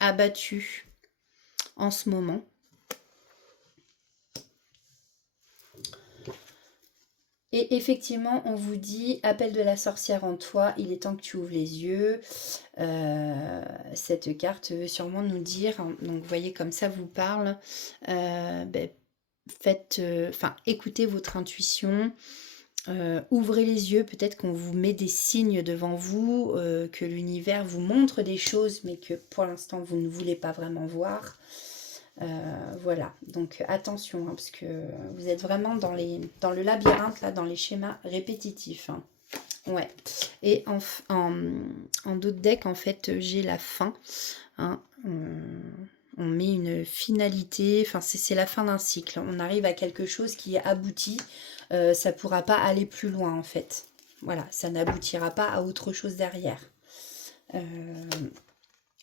abattu en ce moment. Et effectivement, on vous dit, appel de la sorcière en toi, il est temps que tu ouvres les yeux. Cette carte veut sûrement nous dire, donc vous voyez comme ça vous parle, écoutez votre intuition, ouvrez les yeux, peut-être qu'on vous met des signes devant vous, que l'univers vous montre des choses, mais que pour l'instant vous ne voulez pas vraiment voir. Voilà, donc attention, hein, parce que vous êtes vraiment dans le labyrinthe, là, dans les schémas répétitifs. Hein. Ouais, et en d'autres decks, en fait, j'ai la fin. Hein. On met une finalité, enfin c'est la fin d'un cycle. On arrive à quelque chose qui est abouti. Ça ne pourra pas aller plus loin, en fait. Voilà, ça n'aboutira pas à autre chose derrière.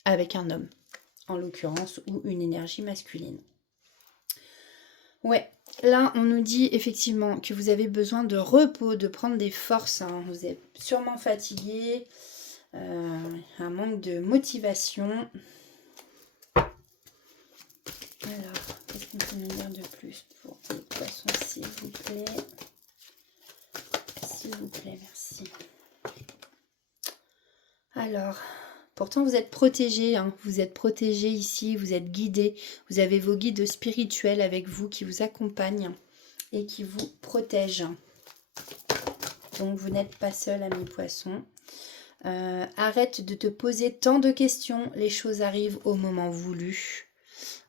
Avec un homme, en l'occurrence, ou une énergie masculine. Ouais, là on nous dit effectivement que vous avez besoin de repos, de prendre des forces. Hein. Vous êtes sûrement fatigué, un manque de motivation. Alors, qu'est-ce qu'on peut nous dire de plus pour les poissons, s'il vous plaît? S'il vous plaît, merci. Alors, pourtant vous êtes protégé, hein. Vous êtes protégé ici, vous êtes guidé. Vous avez vos guides spirituels avec vous qui vous accompagnent et qui vous protègent. Donc vous n'êtes pas seul, ami poisson. Arrête de te poser tant de questions, les choses arrivent au moment voulu.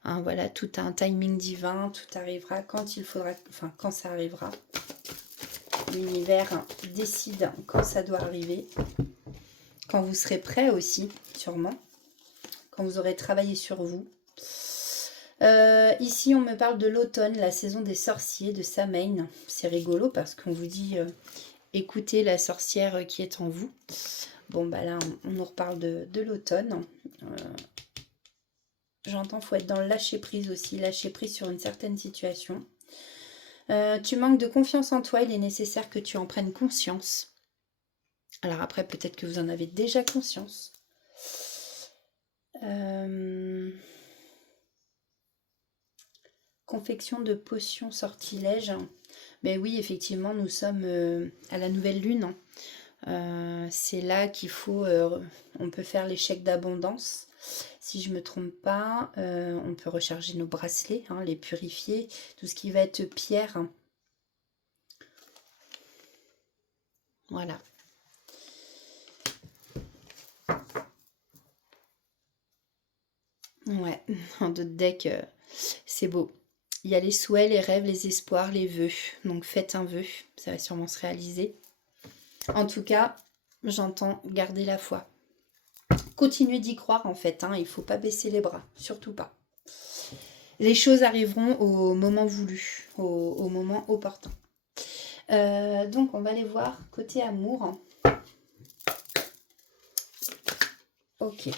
Hein, voilà, tout a un timing divin, tout arrivera quand il faudra, enfin quand ça arrivera. L'univers décide quand ça doit arriver. Quand vous serez prêt aussi, sûrement. Quand vous aurez travaillé sur vous. Ici, on me parle de l'automne, la saison des sorciers de Samhain. C'est rigolo parce qu'on vous dit écoutez la sorcière qui est en vous. Bon, bah là, on nous reparle de l'automne. J'entends, faut être dans le lâcher-prise aussi. Lâcher prise sur une certaine situation. Tu manques de confiance en toi. Il est nécessaire que tu en prennes conscience. Alors après, peut-être que vous en avez déjà conscience. Confection de potions sortilèges. Mais oui, effectivement, nous sommes à la nouvelle lune. C'est là qu'il faut... on peut faire l'échec d'abondance. Si je ne me trompe pas, on peut recharger nos bracelets, hein, les purifier. Tout ce qui va être pierre. Hein. Voilà. Ouais, en d'autres decks, c'est beau. Il y a les souhaits, les rêves, les espoirs, les vœux. Donc faites un vœu, ça va sûrement se réaliser. En tout cas, j'entends garder la foi. Continuez d'y croire en fait, hein, il ne faut pas baisser les bras, surtout pas. Les choses arriveront au moment voulu, au moment opportun. Donc on va aller voir côté amour. Ok.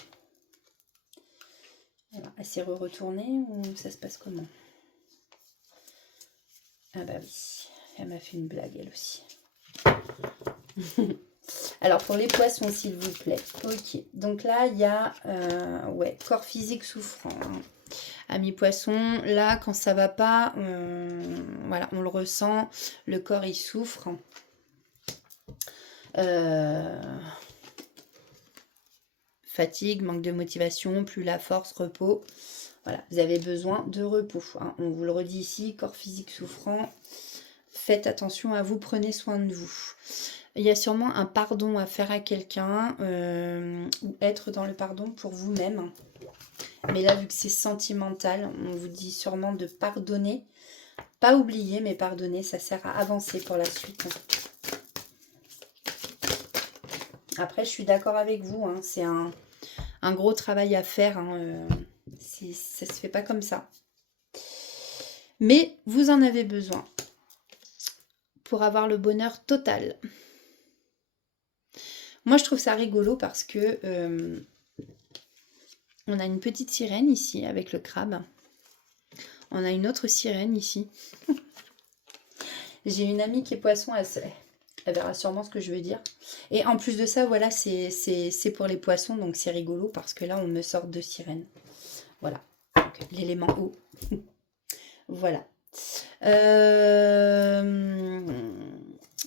Alors, elle s'est retournée ou ça se passe comment? Ah bah oui, elle m'a fait une blague elle aussi. Alors pour les poissons s'il vous plaît. Ok, donc là il y a corps physique souffrant. Hein. Amis poissons, là quand ça va pas, voilà, on le ressent, le corps il souffre. Fatigue, manque de motivation, plus la force, repos. Voilà, vous avez besoin de repos, hein. On vous le redit ici, corps physique souffrant, faites attention à vous, prenez soin de vous. Il y a sûrement un pardon à faire à quelqu'un ou être dans le pardon pour vous-même. Mais là, vu que c'est sentimental, on vous dit sûrement de pardonner. Pas oublier, mais pardonner, ça sert à avancer pour la suite. Après, je suis d'accord avec vous, hein, c'est un gros travail à faire. Hein, ça se fait pas comme ça. Mais vous en avez besoin pour avoir le bonheur total. Moi, je trouve ça rigolo parce que on a une petite sirène ici avec le crabe. On a une autre sirène ici. J'ai une amie qui est poisson, elle verra sûrement ce que je veux dire. Et en plus de ça, voilà, c'est pour les poissons, donc c'est rigolo parce que là, on me sort deux sirènes. Voilà, l'élément eau. Voilà.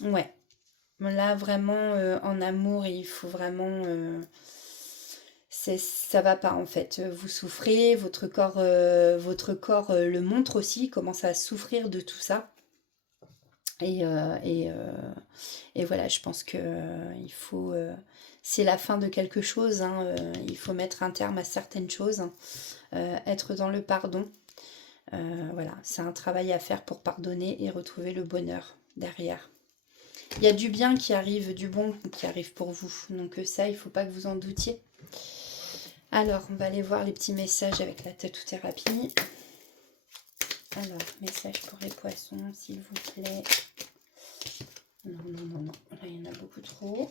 Ouais. Là, vraiment, en amour, il faut vraiment... ça va pas, en fait. Vous souffrez, votre corps le montre aussi, il commence à souffrir de tout ça. Et voilà, je pense que il faut... c'est la fin de quelque chose, hein, il faut mettre un terme à certaines choses, être dans le pardon. Voilà, c'est un travail à faire pour pardonner et retrouver le bonheur derrière. Il y a du bien qui arrive, du bon qui arrive pour vous. Donc ça, il ne faut pas que vous en doutiez. Alors, on va aller voir les petits messages avec la tatou-thérapie. Alors, message pour les poissons, s'il vous plaît. Non, non, non, non. Là, il y en a beaucoup trop.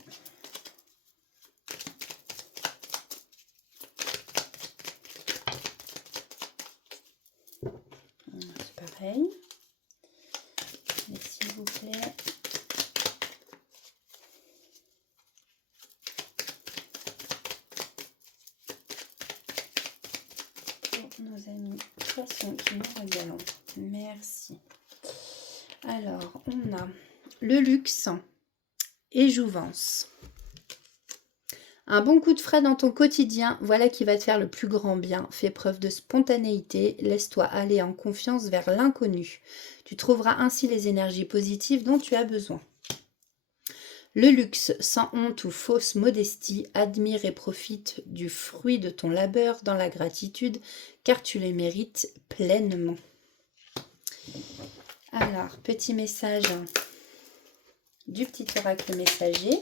C'est pareil. Mais s'il vous plaît... nos amis poissons qui nous regardent. Merci. Alors, on a le luxe et jouvence. Un bon coup de frais dans ton quotidien, voilà qui va te faire le plus grand bien. Fais preuve de spontanéité, laisse-toi aller en confiance vers l'inconnu. Tu trouveras ainsi les énergies positives dont tu as besoin. Le luxe, sans honte ou fausse modestie, admire et profite du fruit de ton labeur dans la gratitude, car tu les mérites pleinement. Alors, petit message du petit oracle messager.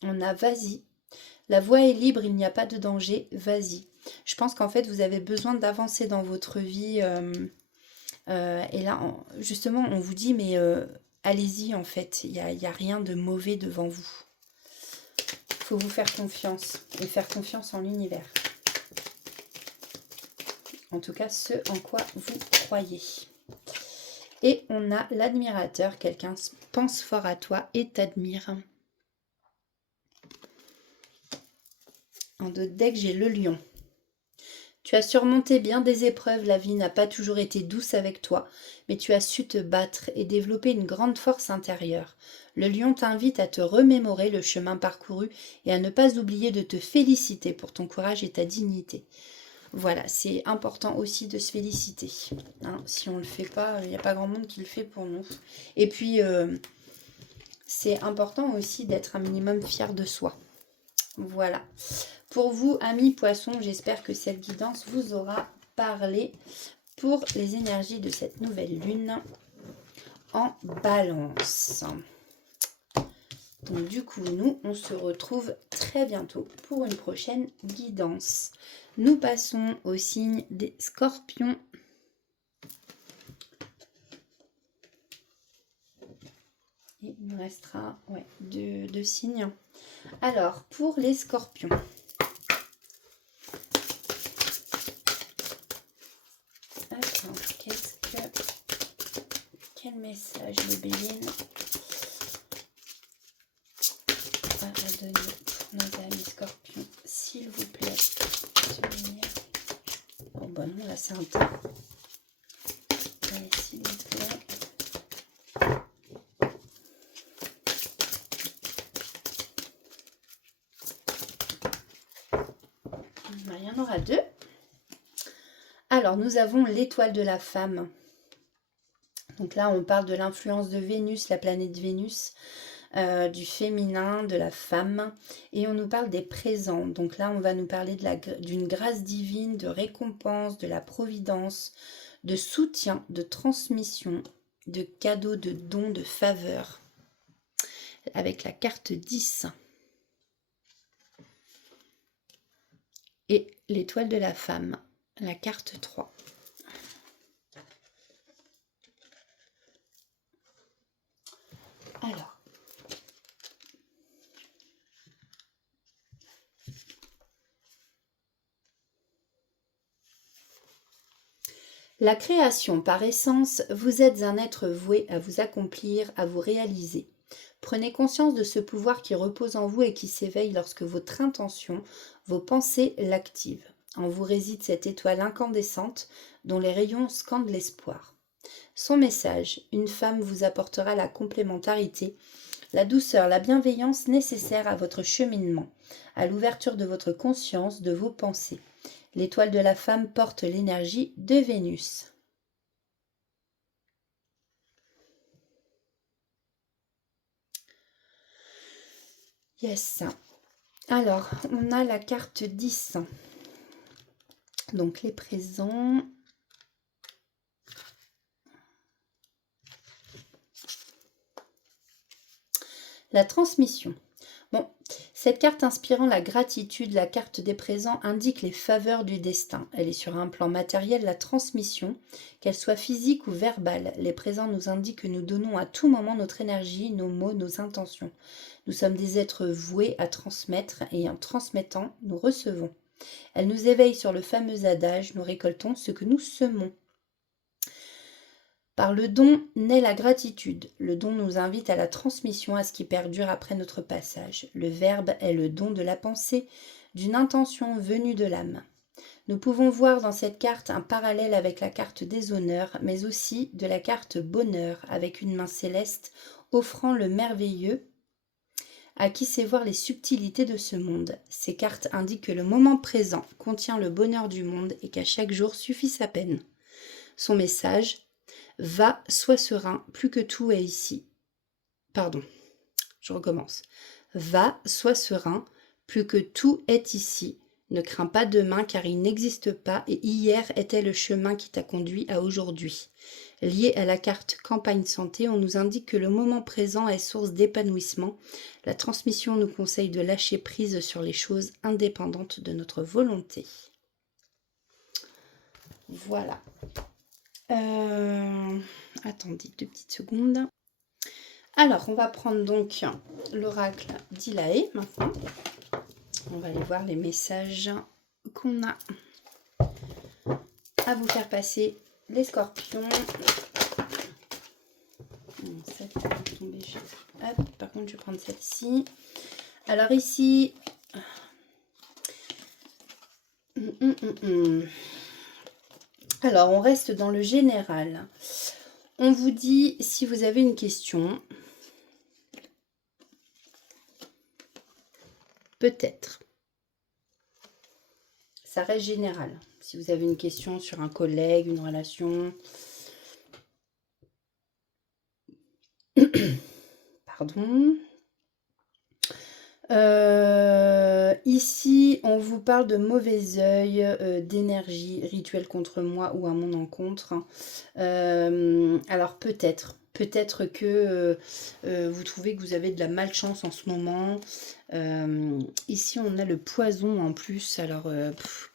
On a vas-y. La voie est libre, il n'y a pas de danger, vas-y. Je pense qu'en fait, vous avez besoin d'avancer dans votre vie. Et là, justement, on vous dit, mais... allez-y, en fait, il n'y a rien de mauvais devant vous. Il faut vous faire confiance et faire confiance en l'univers. En tout cas, ce en quoi vous croyez. Et on a l'admirateur, quelqu'un pense fort à toi et t'admire. En dos de deck, j'ai le lion. Tu as surmonté bien des épreuves, la vie n'a pas toujours été douce avec toi, mais tu as su te battre et développer une grande force intérieure. Le lion t'invite à te remémorer le chemin parcouru et à ne pas oublier de te féliciter pour ton courage et ta dignité. Voilà, c'est important aussi de se féliciter. Hein, si on ne le fait pas, il n'y a pas grand monde qui le fait pour nous. Et puis, c'est important aussi d'être un minimum fier de soi. Voilà. Pour vous, amis poissons, j'espère que cette guidance vous aura parlé pour les énergies de cette nouvelle lune en balance. Donc du coup, nous, on se retrouve très bientôt pour une prochaine guidance. Nous passons au signe des scorpions. Et il nous restera deux signes. Alors, pour les scorpions. Attends, quel message le Béline à donner pour nos amis scorpions, s'il vous plaît. Oh bah non, là c'est un temps. Allez, s'il vous plaît. Il y en aura 2. Alors, nous avons l'étoile de la femme. Donc là, on parle de l'influence de Vénus, la planète Vénus, du féminin, de la femme. Et on nous parle des présents. Donc là, on va nous parler d'une grâce divine, de récompense, de la providence, de soutien, de transmission, de cadeaux, de dons, de faveurs. Avec la carte 10. Et l'étoile de la femme, la carte 3. Alors, la création par essence, vous êtes un être voué à vous accomplir, à vous réaliser. Prenez conscience de ce pouvoir qui repose en vous et qui s'éveille lorsque votre intention, vos pensées l'activent. En vous réside cette étoile incandescente dont les rayons scandent l'espoir. Son message, une femme vous apportera la complémentarité, la douceur, la bienveillance nécessaires à votre cheminement, à l'ouverture de votre conscience, de vos pensées. L'étoile de la femme porte l'énergie de Vénus. Yes. Alors, on a la carte 10. Donc, les présents. La transmission. Bon, cette carte inspirant la gratitude, la carte des présents, indique les faveurs du destin. Elle est sur un plan matériel, la transmission, qu'elle soit physique ou verbale. Les présents nous indiquent que nous donnons à tout moment notre énergie, nos mots, nos intentions. Nous sommes des êtres voués à transmettre et en transmettant, nous recevons. Elle nous éveille sur le fameux adage, nous récoltons ce que nous semons. Par le don naît la gratitude. Le don nous invite à la transmission, à ce qui perdure après notre passage. Le verbe est le don de la pensée, d'une intention venue de l'âme. Nous pouvons voir dans cette carte un parallèle avec la carte des honneurs, mais aussi de la carte bonheur, avec une main céleste offrant le merveilleux à qui sait voir les subtilités de ce monde. Ces cartes indiquent que le moment présent contient le bonheur du monde et qu'à chaque jour suffit sa peine. Son message: va, sois serein, plus que tout est ici. Pardon, je recommence. Va, sois serein, plus que tout est ici. Ne crains pas demain car il n'existe pas et hier était le chemin qui t'a conduit à aujourd'hui. Lié à la carte campagne santé, on nous indique que le moment présent est source d'épanouissement. La transmission nous conseille de lâcher prise sur les choses indépendantes de notre volonté. Voilà. Attendez 2 petites secondes. Alors, on va prendre donc l'oracle d'Ilaé maintenant. On va aller voir les messages qu'on a à vous faire passer, les scorpions. Cette va tomber chez... Hop, par contre, je vais prendre celle-ci. Alors ici... Alors, on reste dans le général. On vous dit, si vous avez une question, peut-être. Ça reste général. Si vous avez une question sur un collègue, une relation... Pardon. Ici, on vous parle de mauvais œil, d'énergie, rituel contre moi ou à mon encontre. Alors peut-être que vous trouvez que vous avez de la malchance en ce moment. Ici, on a le poison en plus. Alors,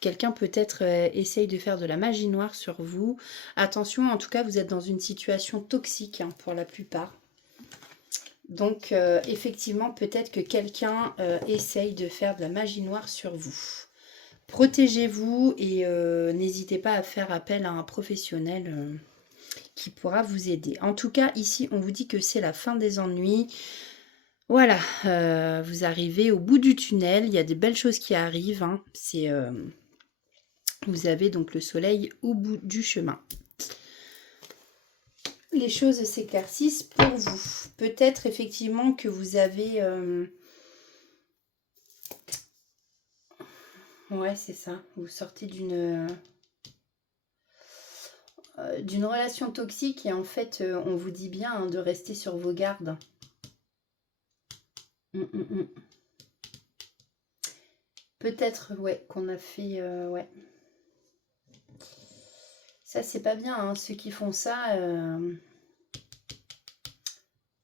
quelqu'un peut-être essaye de faire de la magie noire sur vous. Attention, en tout cas, vous êtes dans une situation toxique hein, pour la plupart. Donc, effectivement, peut-être que quelqu'un essaye de faire de la magie noire sur vous. Protégez-vous et n'hésitez pas à faire appel à un professionnel qui pourra vous aider. En tout cas, ici, on vous dit que c'est la fin des ennuis. Voilà, vous arrivez au bout du tunnel. Il y a des belles choses qui arrivent. Hein. Vous avez donc le soleil au bout du chemin. Les choses s'éclaircissent pour vous. Peut-être effectivement que vous avez... Ouais, c'est ça. Vous sortez d'une relation toxique et en fait, on vous dit bien hein, de rester sur vos gardes. Peut-être, ouais, qu'on a fait... ouais. Ça, c'est pas bien. Hein. Ceux qui font ça,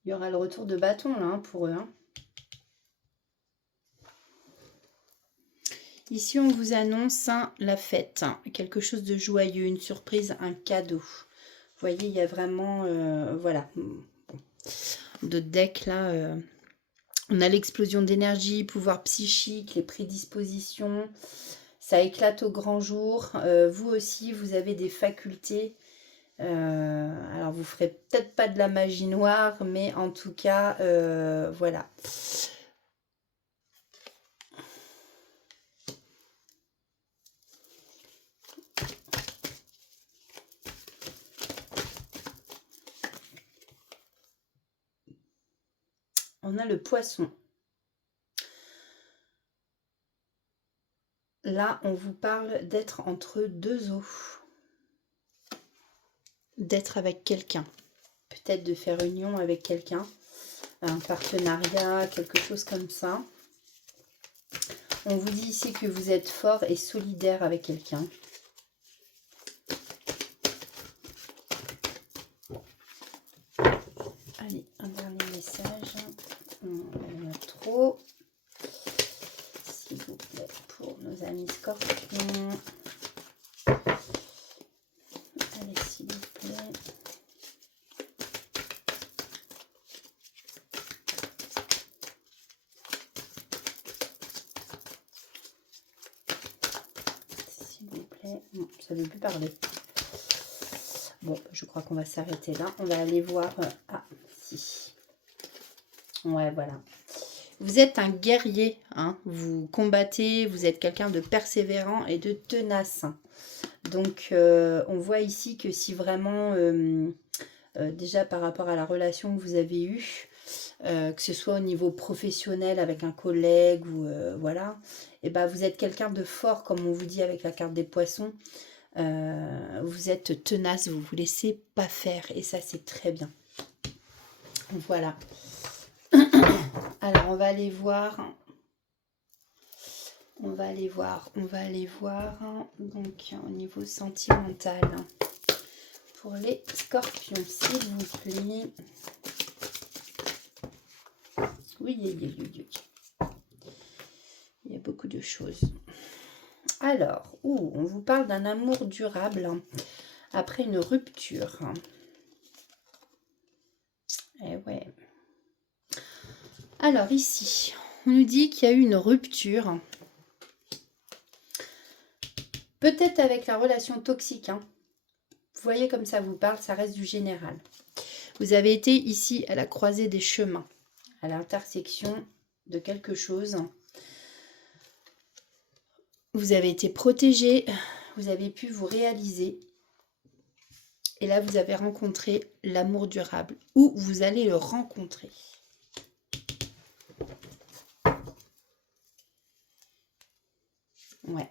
il y aura le retour de bâton là, hein, pour eux. Hein. Ici, on vous annonce hein, la fête. Hein, quelque chose de joyeux, une surprise, un cadeau. Vous voyez, il y a vraiment... voilà. De deck là... on a l'explosion d'énergie, pouvoir psychique, les prédispositions. Ça éclate au grand jour. Vous aussi, vous avez des facultés. Alors, vous ferez peut-être pas de la magie noire, mais en tout cas, voilà. On a le poisson. Là, on vous parle d'être entre deux eaux. D'être avec quelqu'un. Peut-être de faire union avec quelqu'un. Un partenariat, quelque chose comme ça. On vous dit ici que vous êtes fort et solidaire avec quelqu'un. Allez, un dernier message. On a trop. S'il vous plaît, pour nos amis scorpions. Allez, s'il vous plaît. S'il vous plaît. Non, ça ne veut plus parler. Bon, je crois qu'on va s'arrêter là. On va aller voir... ah, si. Ouais, voilà. Vous êtes un guerrier, hein. Vous combattez, vous êtes quelqu'un de persévérant et de tenace. Donc, on voit ici que si vraiment, déjà par rapport à la relation que vous avez eue, que ce soit au niveau professionnel avec un collègue ou voilà, et ben vous êtes quelqu'un de fort, comme on vous dit avec la carte des poissons. Vous êtes tenace, vous vous laissez pas faire et ça c'est très bien. Voilà. Alors on va aller voir. On va aller voir. Donc au niveau sentimental pour les scorpions, s'il vous plaît. Oui, il y a beaucoup de choses. Alors, on vous parle d'un amour durable après une rupture. Eh ouais. Alors ici, on nous dit qu'il y a eu une rupture. Peut-être avec la relation toxique. Hein. Vous voyez comme ça vous parle, ça reste du général. Vous avez été ici à la croisée des chemins, à l'intersection de quelque chose. Vous avez été protégé, vous avez pu vous réaliser. Et là, vous avez rencontré l'amour durable. Ou vous allez le rencontrer. Ouais.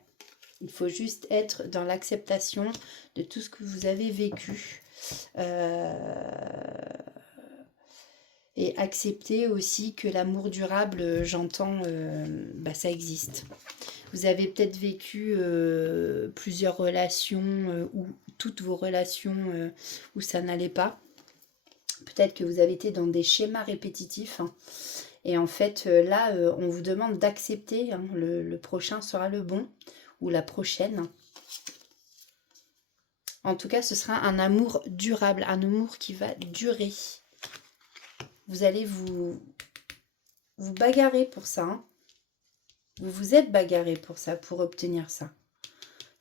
Il faut juste être dans l'acceptation de tout ce que vous avez vécu. Et accepter aussi que l'amour durable, j'entends, ça existe. Vous avez peut-être vécu plusieurs relations ou toutes vos relations où ça n'allait pas. Peut-être que vous avez été dans des schémas répétitifs. Hein. Et en fait, là, on vous demande d'accepter. Hein, le prochain sera le bon ou la prochaine. En tout cas, ce sera un amour durable, un amour qui va durer. Vous allez vous bagarrer pour ça. Hein. Vous vous êtes bagarré pour ça, pour obtenir ça.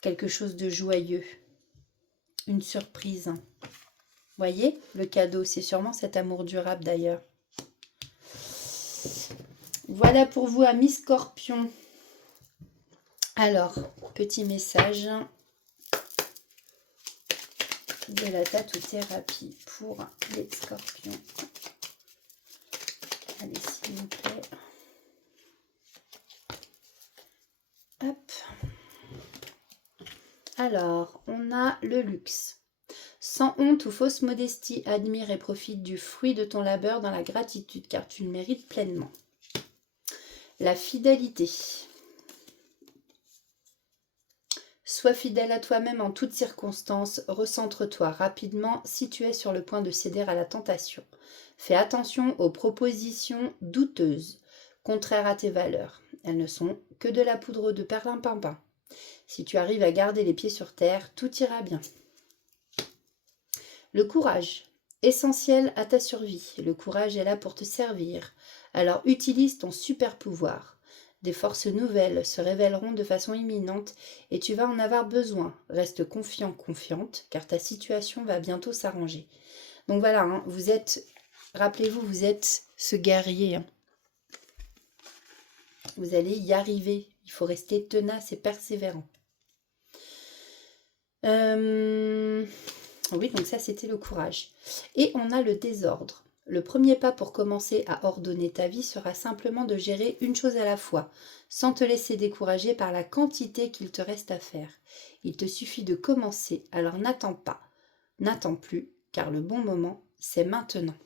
Quelque chose de joyeux. Une surprise. Voyez, le cadeau, c'est sûrement cet amour durable d'ailleurs. Voilà pour vous, amis scorpions. Alors, petit message de la tatou-thérapie pour les scorpions. Allez, s'il vous plaît. Hop. Alors, on a le luxe. Sans honte ou fausse modestie, admire et profite du fruit de ton labeur dans la gratitude, car tu le mérites pleinement. La fidélité. Sois fidèle à toi-même en toutes circonstances, recentre-toi rapidement si tu es sur le point de céder à la tentation. Fais attention aux propositions douteuses, contraires à tes valeurs. Elles ne sont que de la poudre de perlimpinpin. Si tu arrives à garder les pieds sur terre, tout ira bien. Le courage, essentiel à ta survie. Le courage est là pour te servir. Alors utilise ton super pouvoir. Des forces nouvelles se révéleront de façon imminente et tu vas en avoir besoin. Reste confiant, confiante, car ta situation va bientôt s'arranger. Donc voilà, hein, vous êtes, rappelez-vous, vous êtes ce guerrier. Hein. Vous allez y arriver. Il faut rester tenace et persévérant. Oui, donc ça, c'était le courage. Et on a le désordre. Le premier pas pour commencer à ordonner ta vie sera simplement de gérer une chose à la fois, sans te laisser décourager par la quantité qu'il te reste à faire. Il te suffit de commencer, alors n'attends pas, n'attends plus, car le bon moment, c'est maintenant.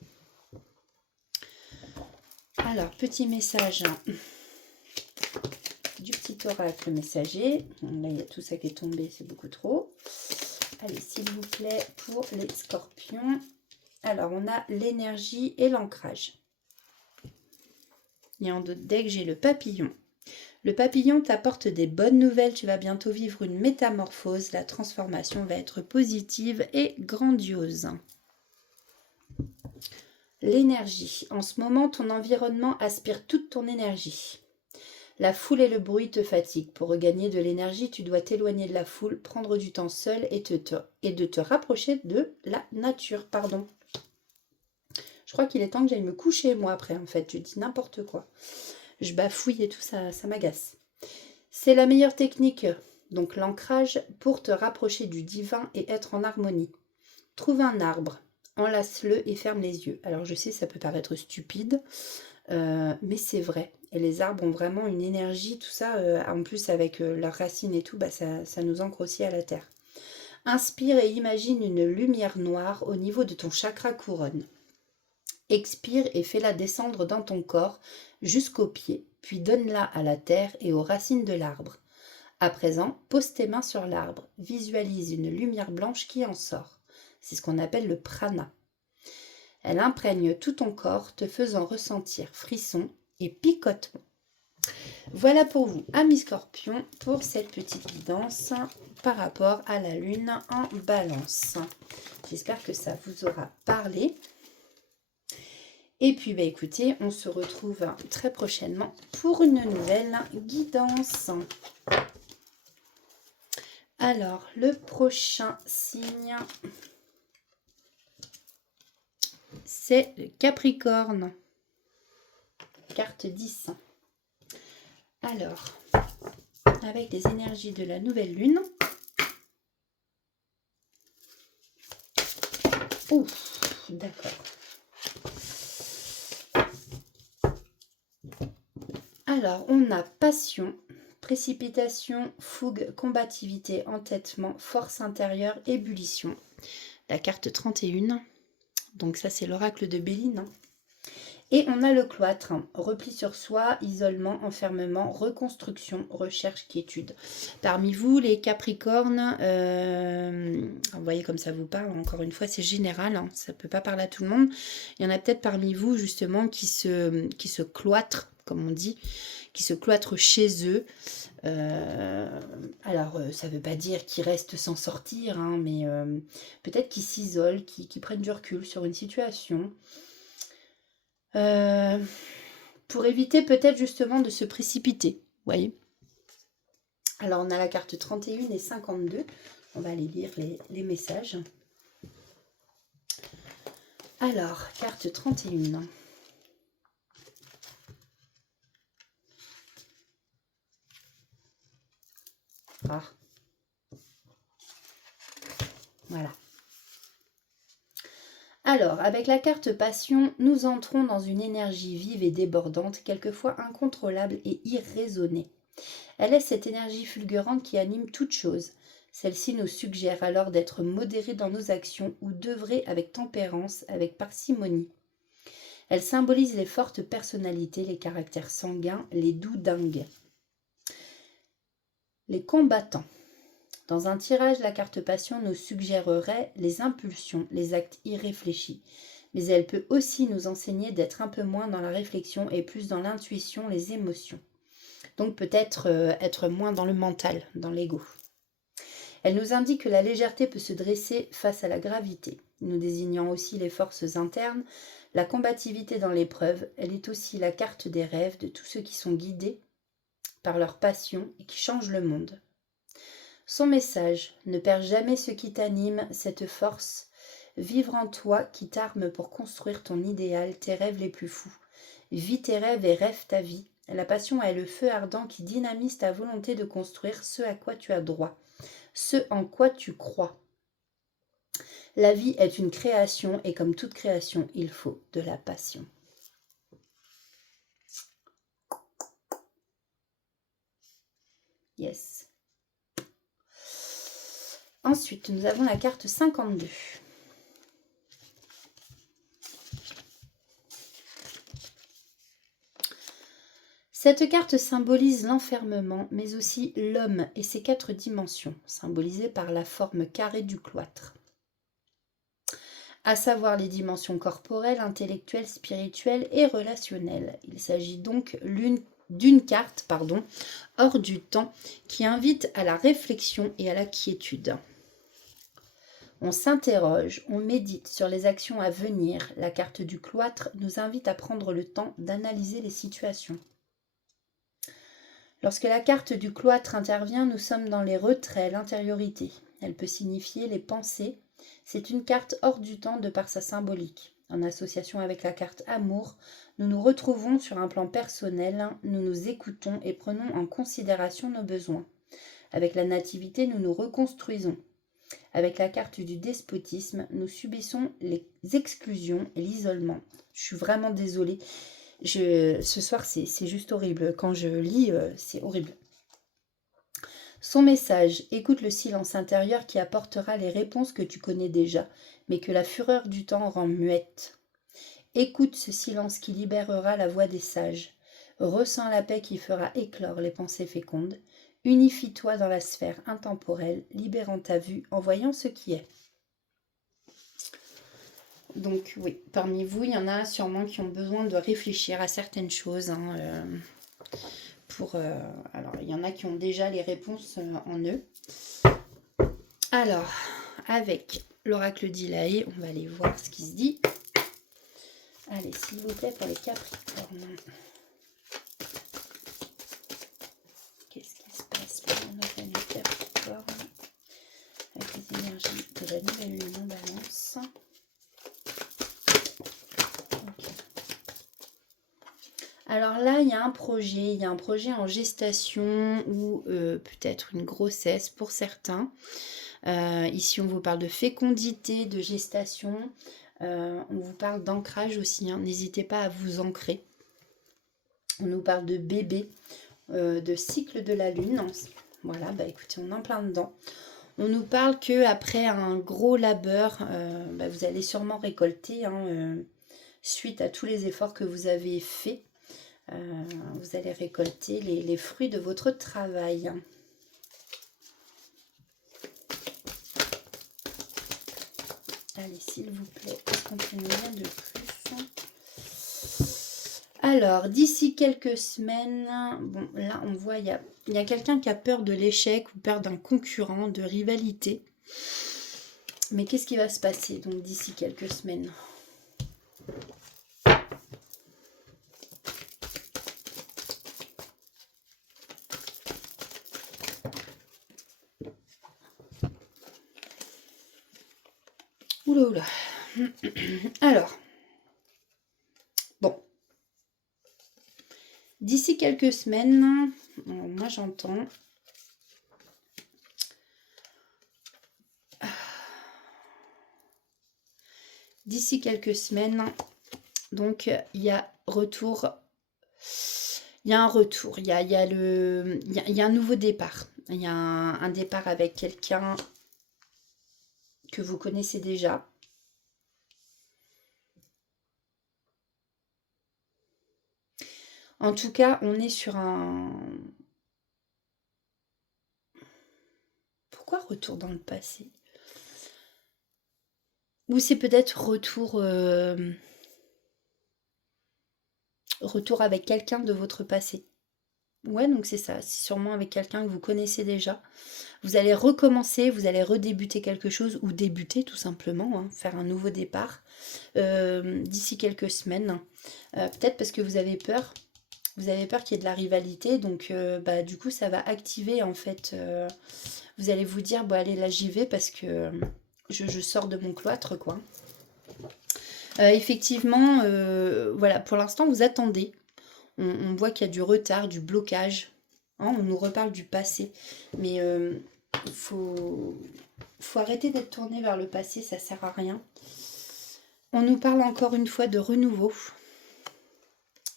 Alors, petit message du petit oracle messager. Là, il y a tout ça qui est tombé, c'est beaucoup trop. Allez, s'il vous plaît, pour les scorpions. Alors, on a l'énergie et l'ancrage. Et en deck, j'ai le papillon. Le papillon t'apporte des bonnes nouvelles. Tu vas bientôt vivre une métamorphose. La transformation va être positive et grandiose. L'énergie. En ce moment, ton environnement aspire toute ton énergie. La foule et le bruit te fatiguent. Pour regagner de l'énergie, tu dois t'éloigner de la foule, prendre du temps seul et de te rapprocher de la nature. Pardon. Je crois qu'il est temps que j'aille me coucher, moi, après, en fait. Je dis n'importe quoi. Je bafouille et tout, ça m'agace. C'est la meilleure technique, donc l'ancrage, pour te rapprocher du divin et être en harmonie. Trouve un arbre, enlace-le et ferme les yeux. Alors, je sais, ça peut paraître stupide, mais c'est vrai. Et les arbres ont vraiment une énergie, tout ça, en plus avec leurs racines et tout, bah, ça nous ancre aussi à la terre. Inspire et imagine une lumière noire au niveau de ton chakra couronne. Expire et fais-la descendre dans ton corps jusqu'aux pieds, puis donne-la à la terre et aux racines de l'arbre. À présent, pose tes mains sur l'arbre, visualise une lumière blanche qui en sort. C'est ce qu'on appelle le prana. Elle imprègne tout ton corps, te faisant ressentir frissons et picotements. Voilà pour vous, amis scorpions, pour cette petite guidance par rapport à la lune en balance. J'espère que ça vous aura parlé. Et puis, bah, écoutez, on se retrouve très prochainement pour une nouvelle guidance. Alors, le prochain signe, c'est le Capricorne. Carte 10. Alors, avec les énergies de la nouvelle lune. Ouf, d'accord. Alors, on a passion, précipitation, fougue, combativité, entêtement, force intérieure, ébullition. La carte 31. Donc ça, c'est l'oracle de Béline. Et on a le cloître, repli sur soi, isolement, enfermement, reconstruction, recherche, quiétude. Parmi vous, les Capricornes, vous voyez comme ça vous parle, encore une fois, c'est général, hein, ça ne peut pas parler à tout le monde. Il y en a peut-être parmi vous, justement, qui se cloîtrent, comme on dit, qui se cloîtrent chez eux. Alors, ça ne veut pas dire qu'ils restent sans sortir, hein, mais peut-être qu'ils s'isolent, qu'ils prennent du recul sur une situation. Pour éviter peut-être justement de se précipiter, vous voyez. Alors, on a la carte 31 et 52. On va aller lire les messages. Alors, carte 31. Ah. Voilà. Alors, avec la carte passion, nous entrons dans une énergie vive et débordante, quelquefois incontrôlable et irraisonnée. Elle est cette énergie fulgurante qui anime toute chose. Celle-ci nous suggère alors d'être modérés dans nos actions ou d'œuvrer avec tempérance, avec parcimonie. Elle symbolise les fortes personnalités, les caractères sanguins, les doux dingues. Les combattants. Dans un tirage, la carte passion nous suggérerait les impulsions, les actes irréfléchis. Mais elle peut aussi nous enseigner d'être un peu moins dans la réflexion et plus dans l'intuition, les émotions. Donc peut-être être moins dans le mental, dans l'ego. Elle nous indique que la légèreté peut se dresser face à la gravité, nous désignant aussi les forces internes, la combativité dans l'épreuve. Elle est aussi la carte des rêves de tous ceux qui sont guidés par leur passion et qui changent le monde. Son message: ne perds jamais ce qui t'anime, cette force, vivre en toi qui t'arme pour construire ton idéal, tes rêves les plus fous. Vis tes rêves et rêve ta vie. La passion est le feu ardent qui dynamise ta volonté de construire ce à quoi tu as droit, ce en quoi tu crois. La vie est une création et comme toute création, il faut de la passion. Yes. Ensuite, nous avons la carte 52. Cette carte symbolise l'enfermement, mais aussi l'homme et ses 4 dimensions, symbolisées par la forme carrée du cloître. À savoir les dimensions corporelles, intellectuelles, spirituelles et relationnelles. Il s'agit donc d'une carte hors du temps qui invite à la réflexion et à la quiétude. On s'interroge, on médite sur les actions à venir. La carte du cloître nous invite à prendre le temps d'analyser les situations. Lorsque la carte du cloître intervient, nous sommes dans les retraits, l'intériorité. Elle peut signifier les pensées. C'est une carte hors du temps de par sa symbolique. En association avec la carte amour, nous nous retrouvons sur un plan personnel, nous nous écoutons et prenons en considération nos besoins. Avec la nativité, nous nous reconstruisons. Avec la carte du despotisme, nous subissons les exclusions et l'isolement. Je suis vraiment désolée. Ce soir, c'est juste horrible. Quand je lis, c'est horrible. Son message: écoute le silence intérieur qui apportera les réponses que tu connais déjà, mais que la fureur du temps rend muette. Écoute ce silence qui libérera la voix des sages. Ressens la paix qui fera éclore les pensées fécondes. Unifie-toi dans la sphère intemporelle, libérant ta vue en voyant ce qui est. Donc oui, parmi vous, il y en a sûrement qui ont besoin de réfléchir à certaines choses. Alors, il y en a qui ont déjà les réponses en eux. Alors, avec l'oracle d'Ilaé, on va aller voir ce qui se dit. Allez, s'il vous plaît, pour les Capricornes. Qu'est-ce qui se passe pour nos Capricornes avec les énergies de la nouvelle lune en Balance? Alors là, il y a un projet en gestation ou peut-être une grossesse pour certains. Ici, on vous parle de fécondité, de gestation. On vous parle d'ancrage aussi. N'hésitez pas à vous ancrer. On nous parle de bébé, de cycle de la lune. Voilà, bah écoutez, on est en plein dedans. On nous parle qu'après un gros labeur, vous allez sûrement récolter suite à tous les efforts que vous avez faits. Vous allez récolter les fruits de votre travail. Allez, s'il vous plaît, continuez de plus. Alors, d'ici quelques semaines, bon, là, on voit, il y a quelqu'un qui a peur de l'échec ou peur d'un concurrent, de rivalité. Mais qu'est-ce qui va se passer, donc, d'ici quelques semaines ? Oula. Alors, bon. D'ici quelques semaines, moi j'entends. D'ici quelques semaines, donc il y a retour. Il y a un retour, il y a un nouveau départ. Il y a un départ avec quelqu'un que vous connaissez déjà. En tout cas, on est sur un... Pourquoi retour dans le passé? Ou c'est peut-être retour avec quelqu'un de votre passé. Ouais, donc c'est ça, c'est sûrement avec quelqu'un que vous connaissez déjà. Vous allez recommencer, vous allez redébuter quelque chose ou débuter tout simplement, hein, faire un nouveau départ d'ici quelques semaines. Peut-être parce que vous avez peur. Vous avez peur qu'il y ait de la rivalité, donc bah, du coup ça va activer en fait. Vous allez vous dire, bon allez là j'y vais parce que je sors de mon cloître quoi. Effectivement, voilà, pour l'instant vous attendez. On voit qu'il y a du retard, du blocage. Hein, on nous reparle du passé. Mais il faut arrêter d'être tourné vers le passé, ça sert à rien. On nous parle encore une fois de renouveau.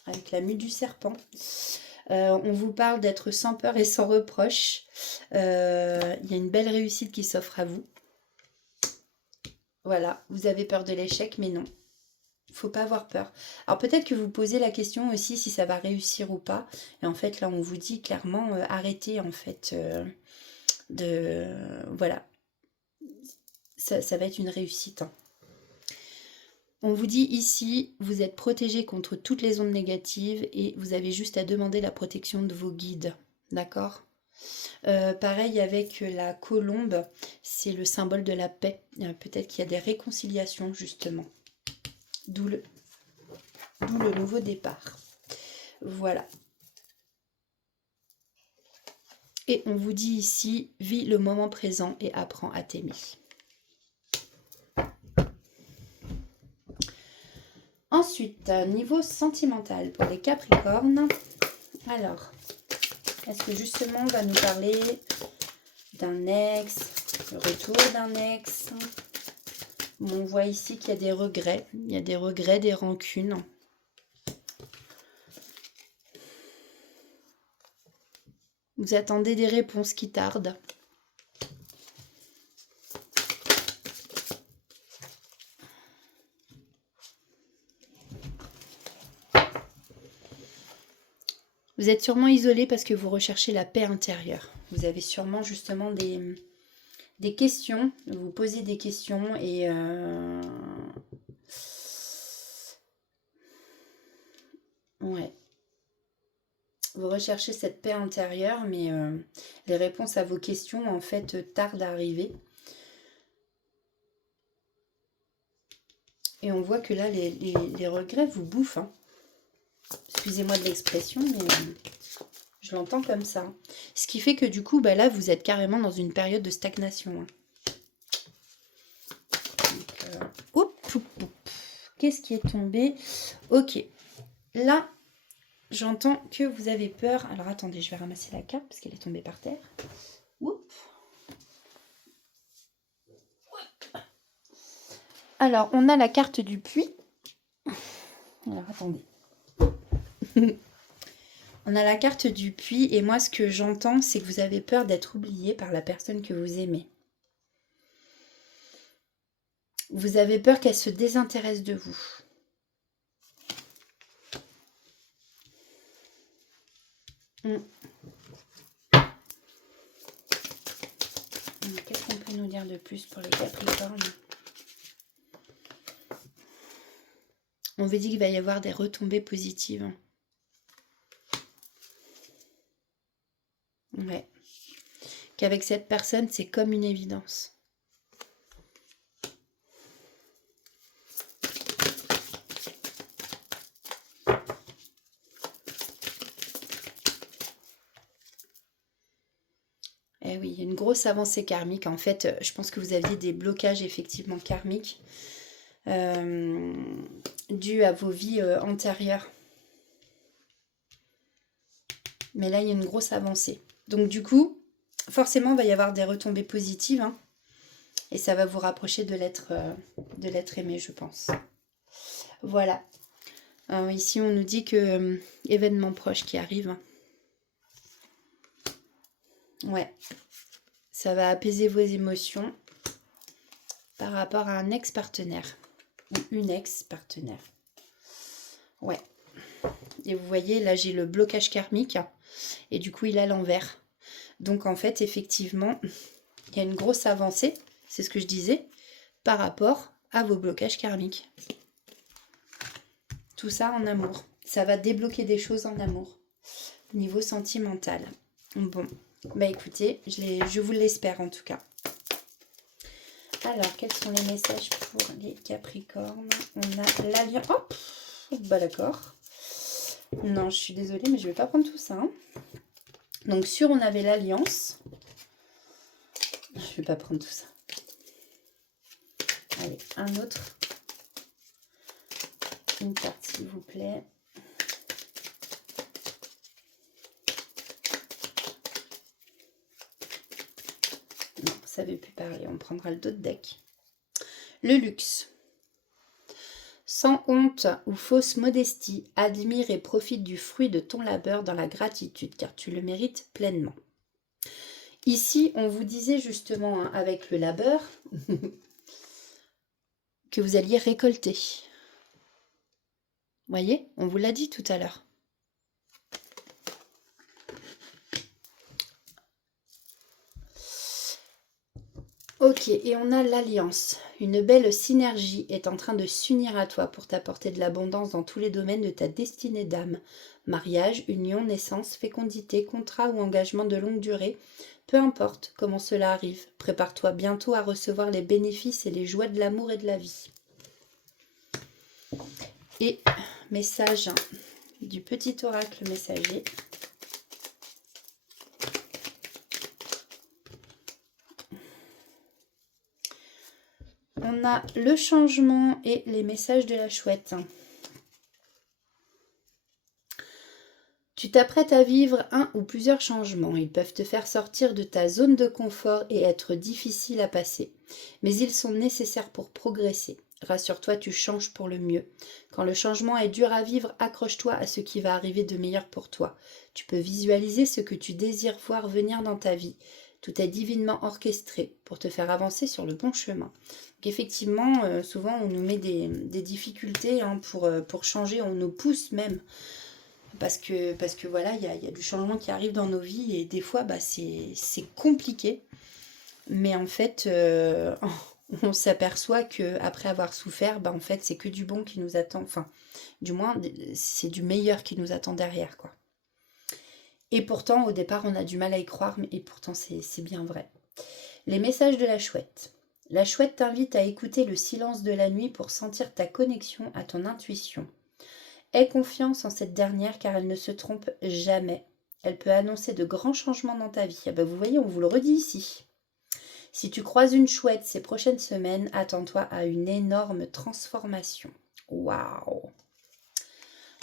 Avec la mue du serpent. On vous parle d'être sans peur et sans reproche. Il y a une belle réussite qui s'offre à vous. Voilà, vous avez peur de l'échec, mais non. Faut pas avoir peur. Alors peut-être que vous posez la question aussi si ça va réussir ou pas. Et en fait, là, on vous dit clairement, arrêtez en fait de... Voilà. Ça va être une réussite. Hein. On vous dit ici, vous êtes protégé contre toutes les ondes négatives et vous avez juste à demander la protection de vos guides. D'accord ? Pareil avec la colombe, c'est le symbole de la paix. Peut-être qu'il y a des réconciliations justement. D'où le nouveau départ. Voilà. Et on vous dit ici, vis le moment présent et apprends à t'aimer. Ensuite, niveau sentimental pour les Capricornes. Alors, est-ce que justement on va nous parler d'un ex, le retour d'un ex? On voit ici qu'il y a des regrets. Il y a des regrets, des rancunes. Vous attendez des réponses qui tardent. Vous êtes sûrement isolé parce que vous recherchez la paix intérieure. Vous avez sûrement justement des questions. Vous posez des questions et... Ouais. Vous recherchez cette paix intérieure, mais les réponses à vos questions, en fait, tardent à arriver. Et on voit que là, les regrets vous bouffent. Hein. Excusez-moi de l'expression, mais je l'entends comme ça. Ce qui fait que du coup, bah là, vous êtes carrément dans une période de stagnation. Hein. Qu'est-ce qui est tombé? Ok. Là, j'entends que vous avez peur. Alors, attendez, je vais ramasser la carte parce qu'elle est tombée par terre. Oups. Alors, on a la carte du puits. Alors, attendez. On a la carte du puits et moi, ce que j'entends, c'est que vous avez peur d'être oublié par la personne que vous aimez. Vous avez peur qu'elle se désintéresse de vous. Qu'est-ce qu'on peut nous dire de plus pour les Capricornes? On vous dit qu'il va y avoir des retombées positives. Ouais. Qu'avec cette personne, c'est comme une évidence. Eh oui, il y a une grosse avancée karmique. En fait, je pense que vous aviez des blocages effectivement karmiques dus à vos vies antérieures. Mais là, il y a une grosse avancée. Donc du coup, forcément, il va y avoir des retombées positives. Hein, et ça va vous rapprocher de l'être aimé, je pense. Voilà. Alors, ici, on nous dit que événement proche qui arrive. Ouais, ça va apaiser vos émotions par rapport à un ex-partenaire ou une ex-partenaire. Ouais. Et vous voyez, là, j'ai le blocage karmique et du coup, il est à l'envers. Donc, en fait, effectivement, il y a une grosse avancée, c'est ce que je disais, par rapport à vos blocages karmiques. Tout ça en amour. Ça va débloquer des choses en amour, niveau sentimental. Bon, bah écoutez, je vous l'espère en tout cas. Alors, quels sont les messages pour les Capricornes? On a l'alliance. Oh, bah d'accord. Non, je suis désolée, mais je vais pas prendre tout ça. Hein. Donc, on avait l'alliance. Je vais pas prendre tout ça. Allez, un autre. Une carte, s'il vous plaît. Non, ça ne veut plus parler. On prendra le dos de deck. Le luxe. Sans honte ou fausse modestie, admire et profite du fruit de ton labeur dans la gratitude, car tu le mérites pleinement. Ici, on vous disait justement, hein, avec le labeur, que vous alliez récolter. Voyez, on vous l'a dit tout à l'heure. Ok, et on a l'alliance. Une belle synergie est en train de s'unir à toi pour t'apporter de l'abondance dans tous les domaines de ta destinée d'âme. Mariage, union, naissance, fécondité, contrat ou engagement de longue durée. Peu importe comment cela arrive, prépare-toi bientôt à recevoir les bénéfices et les joies de l'amour et de la vie. Et message du petit oracle messager. On a le changement et les messages de la chouette. Tu t'apprêtes à vivre un ou plusieurs changements. Ils peuvent te faire sortir de ta zone de confort et être difficiles à passer. Mais ils sont nécessaires pour progresser. Rassure-toi, tu changes pour le mieux. Quand le changement est dur à vivre, accroche-toi à ce qui va arriver de meilleur pour toi. Tu peux visualiser ce que tu désires voir venir dans ta vie. Tout est divinement orchestré pour te faire avancer sur le bon chemin. Donc effectivement, souvent on nous met des difficultés hein, pour changer, on nous pousse même. Parce que voilà, il y a du changement qui arrive dans nos vies et des fois, bah, c'est compliqué. Mais en fait, on s'aperçoit qu'après avoir souffert, bah, en fait, c'est que du bon qui nous attend. Enfin, du moins, c'est du meilleur qui nous attend derrière, quoi. Et pourtant, au départ, on a du mal à y croire, et pourtant, c'est bien vrai. Les messages de la chouette. La chouette t'invite à écouter le silence de la nuit pour sentir ta connexion à ton intuition. Aie confiance en cette dernière car elle ne se trompe jamais. Elle peut annoncer de grands changements dans ta vie. Ah ben vous voyez, on vous le redit ici. Si tu croises une chouette ces prochaines semaines, attends-toi à une énorme transformation. Waouh!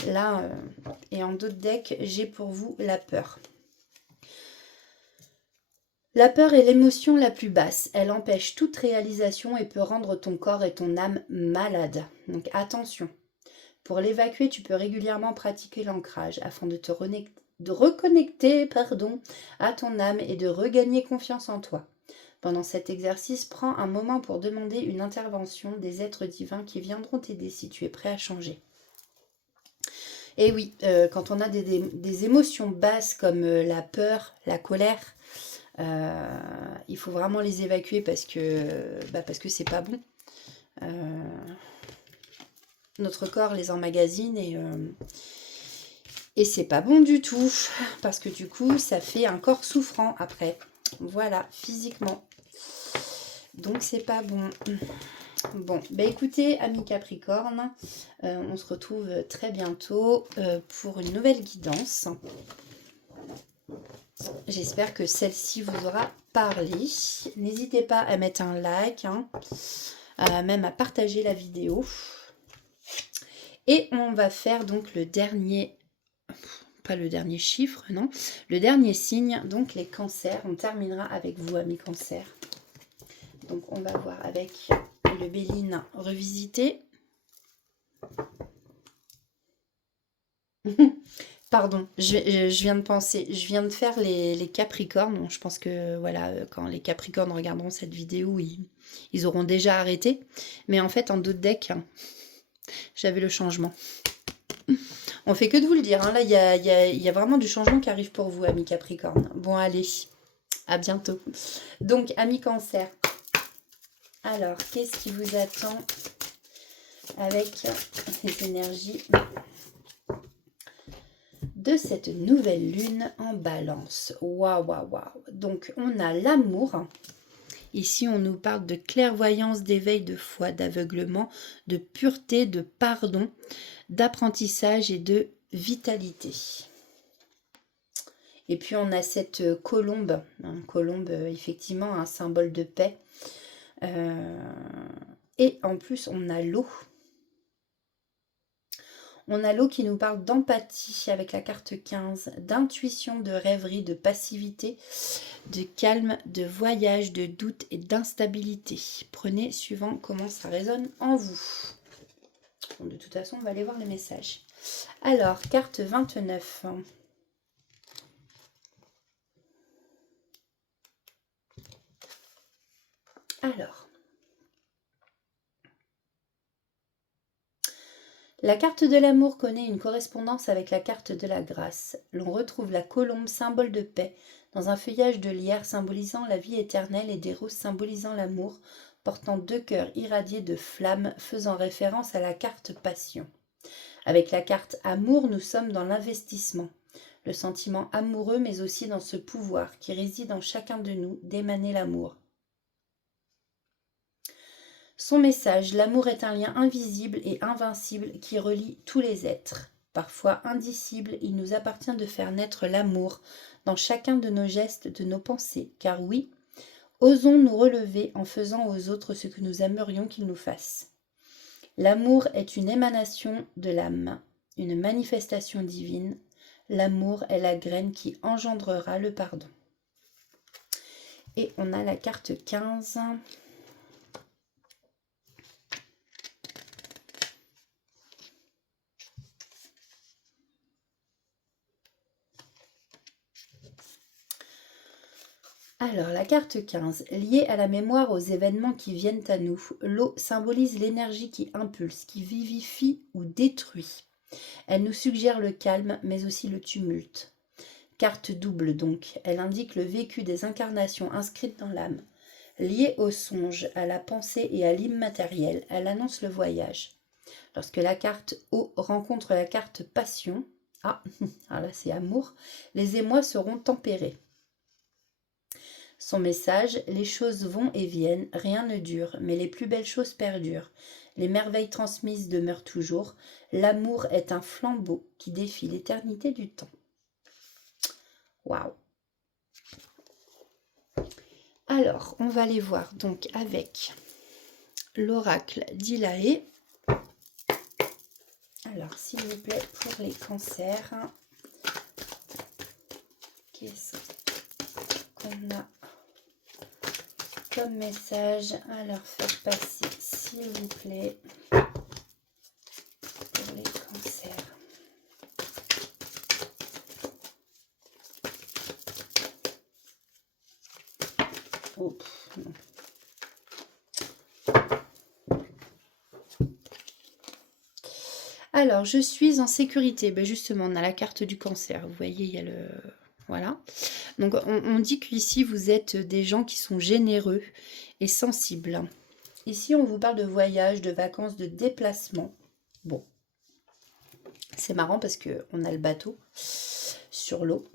Là, et en d'autres decks, j'ai pour vous la peur. La peur est l'émotion la plus basse. Elle empêche toute réalisation et peut rendre ton corps et ton âme malades. Donc attention. Pour l'évacuer, tu peux régulièrement pratiquer l'ancrage afin de te reconnecter à ton âme et de regagner confiance en toi. Pendant cet exercice, prends un moment pour demander une intervention des êtres divins qui viendront t'aider si tu es prêt à changer. Et oui, quand on a des émotions basses comme la peur, la colère, il faut vraiment les évacuer parce que c'est pas bon. Notre corps les emmagasine et c'est pas bon du tout parce que du coup ça fait un corps souffrant après, voilà, physiquement, donc c'est pas bon. Bon, bah écoutez amis Capricorne, on se retrouve très bientôt pour une nouvelle guidance. J'espère que celle-ci vous aura parlé. N'hésitez pas à mettre un like, hein, même à partager la vidéo. Et on va faire donc le dernier, pas le dernier chiffre, non, le dernier signe, donc les cancers. On terminera avec vous, amis cancers. Donc on va voir avec le Béline revisité. Pardon, je viens de penser, je viens de faire les Capricornes. Donc, je pense que voilà, quand les Capricornes regarderont cette vidéo, ils auront déjà arrêté. Mais en fait, en d'autres decks, j'avais le changement. On fait que de vous le dire. Hein. Là, il y a vraiment du changement qui arrive pour vous, amis Capricorne. Bon, allez, à bientôt. Donc, amis Cancer. Alors, qu'est-ce qui vous attend avec les énergies de cette nouvelle lune en balance? Waouh, waouh, waouh. Donc, on a l'amour. Ici, on nous parle de clairvoyance, d'éveil, de foi, d'aveuglement, de pureté, de pardon, d'apprentissage et de vitalité. Et puis, on a cette colombe. Colombe, effectivement, un symbole de paix. Et en plus, on a l'eau. On a l'eau qui nous parle d'empathie avec la carte 15, d'intuition, de rêverie, de passivité, de calme, de voyage, de doute et d'instabilité. Prenez suivant comment ça résonne en vous. Bon, de toute façon, on va aller voir les messages. Alors, carte 29. Alors, la carte de l'amour connaît une correspondance avec la carte de la grâce. L'on retrouve la colombe, symbole de paix, dans un feuillage de lierre symbolisant la vie éternelle et des roses symbolisant l'amour, portant deux cœurs irradiés de flammes faisant référence à la carte passion. Avec la carte amour, nous sommes dans l'investissement, le sentiment amoureux, mais aussi dans ce pouvoir qui réside en chacun de nous d'émaner l'amour. Son message, l'amour est un lien invisible et invincible qui relie tous les êtres. Parfois indicible, il nous appartient de faire naître l'amour dans chacun de nos gestes, de nos pensées, car oui, osons nous relever en faisant aux autres ce que nous aimerions qu'ils nous fassent. L'amour est une émanation de l'âme, une manifestation divine. L'amour est la graine qui engendrera le pardon. Et on a la carte 15. Alors, la carte 15, liée à la mémoire, aux événements qui viennent à nous, l'eau symbolise l'énergie qui impulse, qui vivifie ou détruit. Elle nous suggère le calme, mais aussi le tumulte. Carte double donc, elle indique le vécu des incarnations inscrites dans l'âme. Liée au songe, à la pensée et à l'immatériel, elle annonce le voyage. Lorsque la carte eau rencontre la carte passion, alors là c'est amour, les émois seront tempérés. Son message, les choses vont et viennent, rien ne dure, mais les plus belles choses perdurent. Les merveilles transmises demeurent toujours. L'amour est un flambeau qui défie l'éternité du temps. Waouh! Alors, on va aller voir donc avec l'oracle d'Ilaé. Alors, s'il vous plaît, pour les cancers, qu'est-ce qu'on a comme message à leur faire passer, s'il vous plaît, pour les cancers? Oh, non. Alors, je suis en sécurité. Ben justement, on a la carte du cancer. Vous voyez, il y a le... Voilà. Donc, on dit qu'ici, vous êtes des gens qui sont généreux et sensibles. Ici, on vous parle de voyage, de vacances, de déplacement. Bon. C'est marrant parce qu'on a le bateau sur l'eau.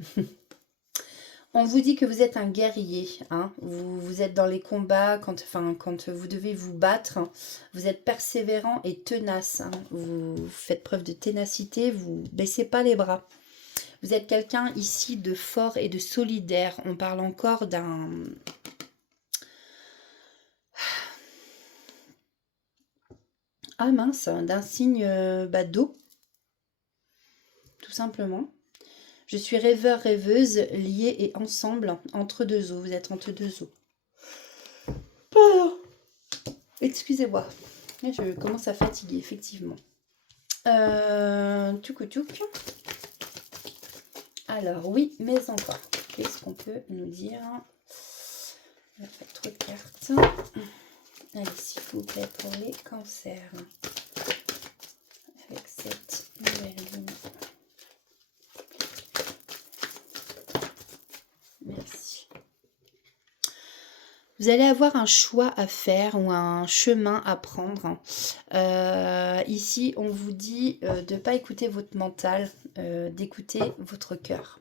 On vous dit que vous êtes un guerrier, hein. Vous êtes dans les combats, quand vous devez vous battre, hein. Vous êtes persévérant et tenace, hein. Vous faites preuve de ténacité, vous baissez pas les bras. Vous êtes quelqu'un ici de fort et de solidaire. On parle encore d'un... Ah mince, d'un signe d'eau, tout simplement. Je suis rêveur, rêveuse, liés et ensemble, entre deux eaux. Vous êtes entre deux eaux. Pardon. Excusez-moi. Je commence à fatiguer, effectivement. Tchouk. Alors, oui, mais encore. Qu'est-ce qu'on peut nous dire? On n'a pas trop de cartes. Allez, s'il vous plaît, pour les cancers. Avec cette nouvelle lune. Merci. Vous allez avoir un choix à faire ou un chemin à prendre. Ici, on vous dit de ne pas écouter votre mental, d'écouter votre cœur.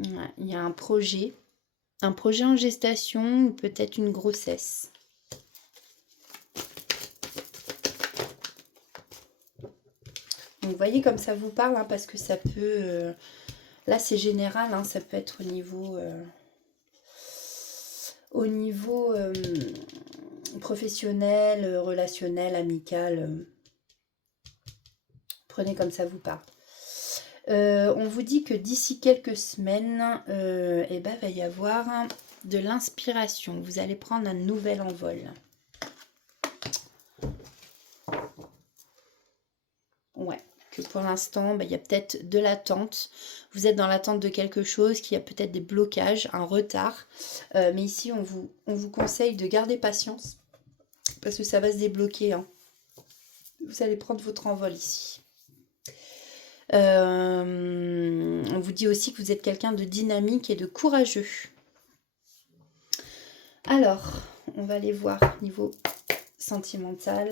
Ouais, il y a un projet en gestation ou peut-être une grossesse. Donc, vous voyez comme ça vous parle, hein, parce que ça peut... là, c'est général, hein, ça peut être au niveau professionnel, relationnel, amical. Prenez comme ça vous parle. On vous dit que d'ici quelques semaines, eh ben, va y avoir de l'inspiration. Vous allez prendre un nouvel envol. Ouais, que pour l'instant, il y a peut-être de l'attente. Vous êtes dans l'attente de quelque chose, qu'il y a peut-être des blocages, un retard. Mais ici, on vous conseille de garder patience parce que ça va se débloquer. Hein. Vous allez prendre votre envol ici. On vous dit aussi que vous êtes quelqu'un de dynamique et de courageux. Alors, on va aller voir niveau sentimental.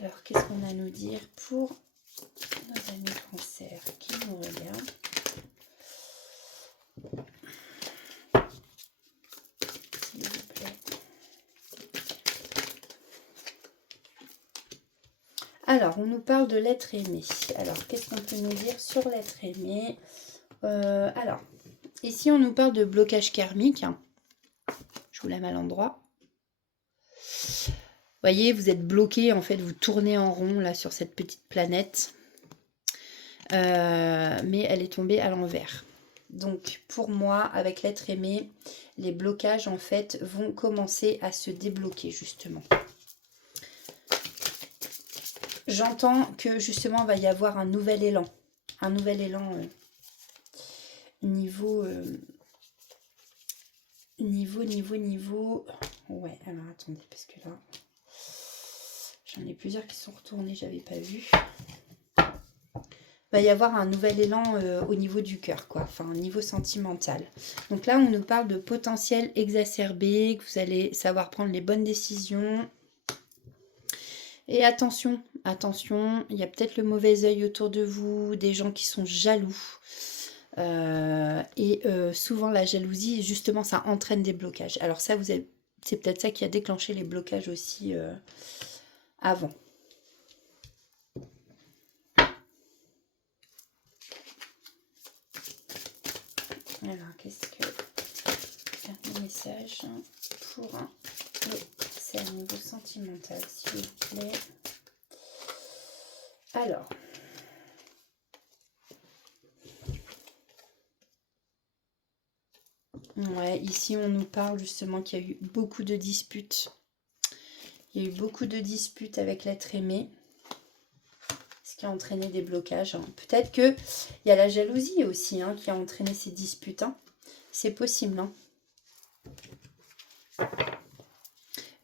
Alors, qu'est-ce qu'on a à nous dire pour nos amis cancer qui nous regardent? S'il vous plaît. Alors, on nous parle de l'être aimé. Alors, qu'est-ce qu'on peut nous dire sur l'être aimé? Alors, ici, on nous parle de blocage karmique. Je vous la mets à l'endroit. Vous voyez, vous êtes bloqué, en fait, vous tournez en rond, là, sur cette petite planète. Mais elle est tombée à l'envers. Donc, pour moi, avec l'être aimé, les blocages, en fait, vont commencer à se débloquer, justement. J'entends que, justement, il va y avoir un nouvel élan. Un nouvel élan niveau... Ouais, alors attendez, parce que là, j'en ai plusieurs qui sont retournés, j'avais pas vu. Va y avoir un nouvel élan au niveau du cœur, quoi, enfin au niveau sentimental. Donc là, on nous parle de potentiel exacerbé, que vous allez savoir prendre les bonnes décisions. Et attention, attention, il y a peut-être le mauvais œil autour de vous, des gens qui sont jaloux. Souvent la jalousie, justement, ça entraîne des blocages. Alors ça, c'est peut-être ça qui a déclenché les blocages aussi avant. Alors, qu'est-ce que... un message pour c'est un niveau sentimental, s'il vous plaît. Alors... ouais, ici on nous parle justement qu'il y a eu beaucoup de disputes. Il y a eu beaucoup de disputes avec l'être aimé. Ce qui a entraîné des blocages. Hein. Peut-être qu'il y a la jalousie aussi hein, qui a entraîné ces disputes. Hein. C'est possible. Hein.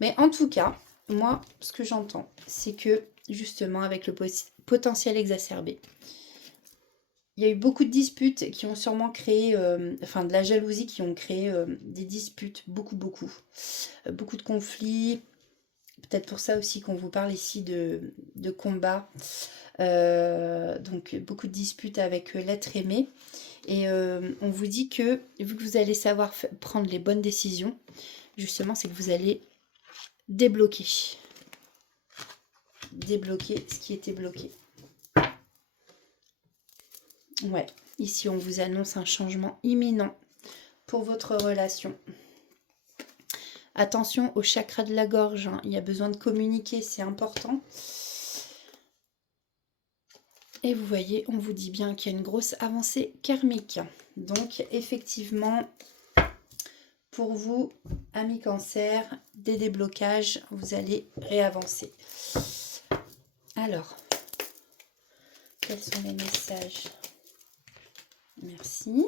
Mais en tout cas, moi, ce que j'entends, c'est que justement avec le potentiel exacerbé, il y a eu beaucoup de disputes qui ont sûrement créé, enfin de la jalousie qui ont créé des disputes, beaucoup. Beaucoup de conflits. Peut-être pour ça aussi qu'on vous parle ici de combat. Donc beaucoup de disputes avec l'être aimé. Et on vous dit que vu que vous allez savoir prendre les bonnes décisions, justement, c'est que vous allez débloquer ce qui était bloqué. Ouais, ici on vous annonce un changement imminent pour votre relation. Attention au chakra de la gorge, hein. Il y a besoin de communiquer, c'est important. Et vous voyez, on vous dit bien qu'il y a une grosse avancée karmique. Donc effectivement, pour vous, amis cancer, des déblocages, vous allez réavancer. Alors, quels sont les messages? Merci.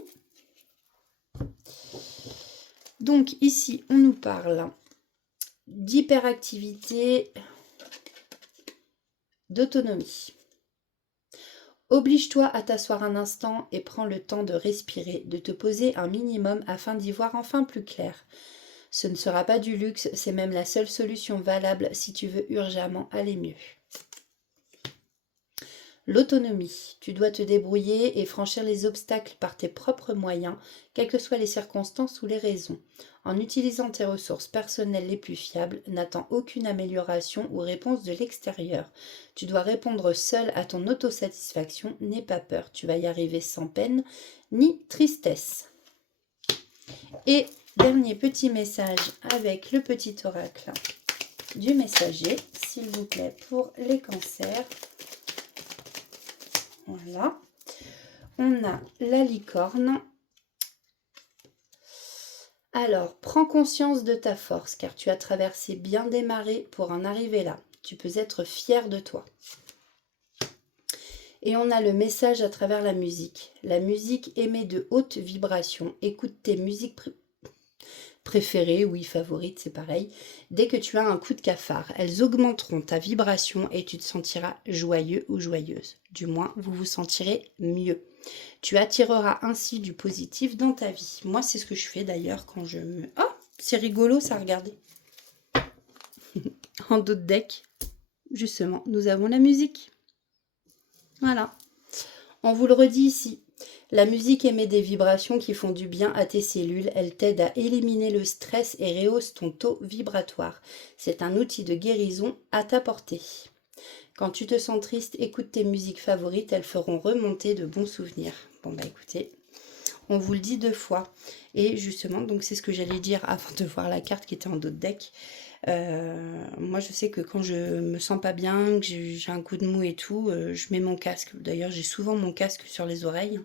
Donc ici, on nous parle d'hyperactivité, d'autonomie. Oblige-toi à t'asseoir un instant et prends le temps de respirer, de te poser un minimum afin d'y voir enfin plus clair. Ce ne sera pas du luxe, c'est même la seule solution valable si tu veux urgemment aller mieux. L'autonomie. Tu dois te débrouiller et franchir les obstacles par tes propres moyens, quelles que soient les circonstances ou les raisons. En utilisant tes ressources personnelles les plus fiables, n'attends aucune amélioration ou réponse de l'extérieur. Tu dois répondre seul à ton autosatisfaction, n'aie pas peur, tu vas y arriver sans peine ni tristesse. Et dernier petit message avec le petit oracle du messager, s'il vous plaît, pour les cancers. Voilà. On a la licorne. Alors, prends conscience de ta force, car tu as traversé bien des marées pour en arriver là. Tu peux être fier de toi. Et on a le message à travers la musique. La musique émet de hautes vibrations. Écoute tes musiques préférées, oui, favorites, c'est pareil. Dès que tu as un coup de cafard, elles augmenteront ta vibration et tu te sentiras joyeux ou joyeuse. Du moins, vous vous sentirez mieux. Tu attireras ainsi du positif dans ta vie. Moi, c'est ce que je fais d'ailleurs quand je me... Oh, c'est rigolo ça, regardez. En dos de deck, justement, nous avons la musique. Voilà. On vous le redit ici. La musique émet des vibrations qui font du bien à tes cellules. Elle t'aide à éliminer le stress et rehausse ton taux vibratoire. C'est un outil de guérison à ta portée. Quand tu te sens triste, écoute tes musiques favorites. Elles feront remonter de bons souvenirs. Bon bah écoutez, on vous le dit 2 fois. Et justement, donc c'est ce que j'allais dire avant de voir la carte qui était en dos de deck. Moi je sais que quand je me sens pas bien, que j'ai un coup de mou et tout, je mets mon casque. D'ailleurs j'ai souvent mon casque sur les oreilles.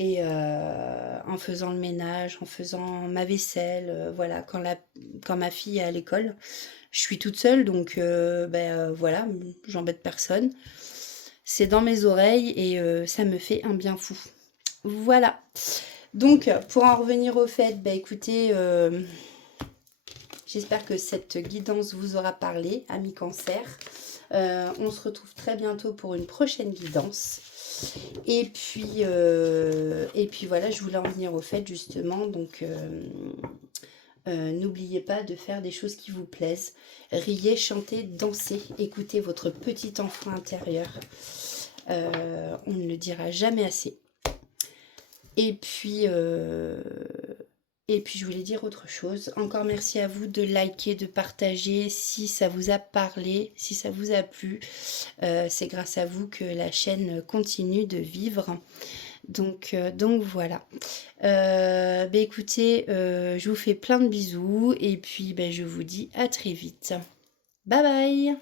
Et en faisant le ménage, en faisant ma vaisselle, voilà, quand ma fille est à l'école, je suis toute seule, donc voilà, j'embête personne. C'est dans mes oreilles et ça me fait un bien fou. Voilà. Donc, pour en revenir au fait, écoutez, j'espère que cette guidance vous aura parlé, amis cancer. On se retrouve très bientôt pour une prochaine guidance. Et puis voilà, je voulais en venir au fait justement. Donc, n'oubliez pas de faire des choses qui vous plaisent. Riez, chantez, dansez, écoutez votre petit enfant intérieur. On ne le dira jamais assez. Et puis je voulais dire autre chose. Encore merci à vous de liker, de partager si ça vous a parlé, si ça vous a plu. C'est grâce à vous que la chaîne continue de vivre. Donc voilà. Écoutez, je vous fais plein de bisous et puis je vous dis à très vite. Bye bye!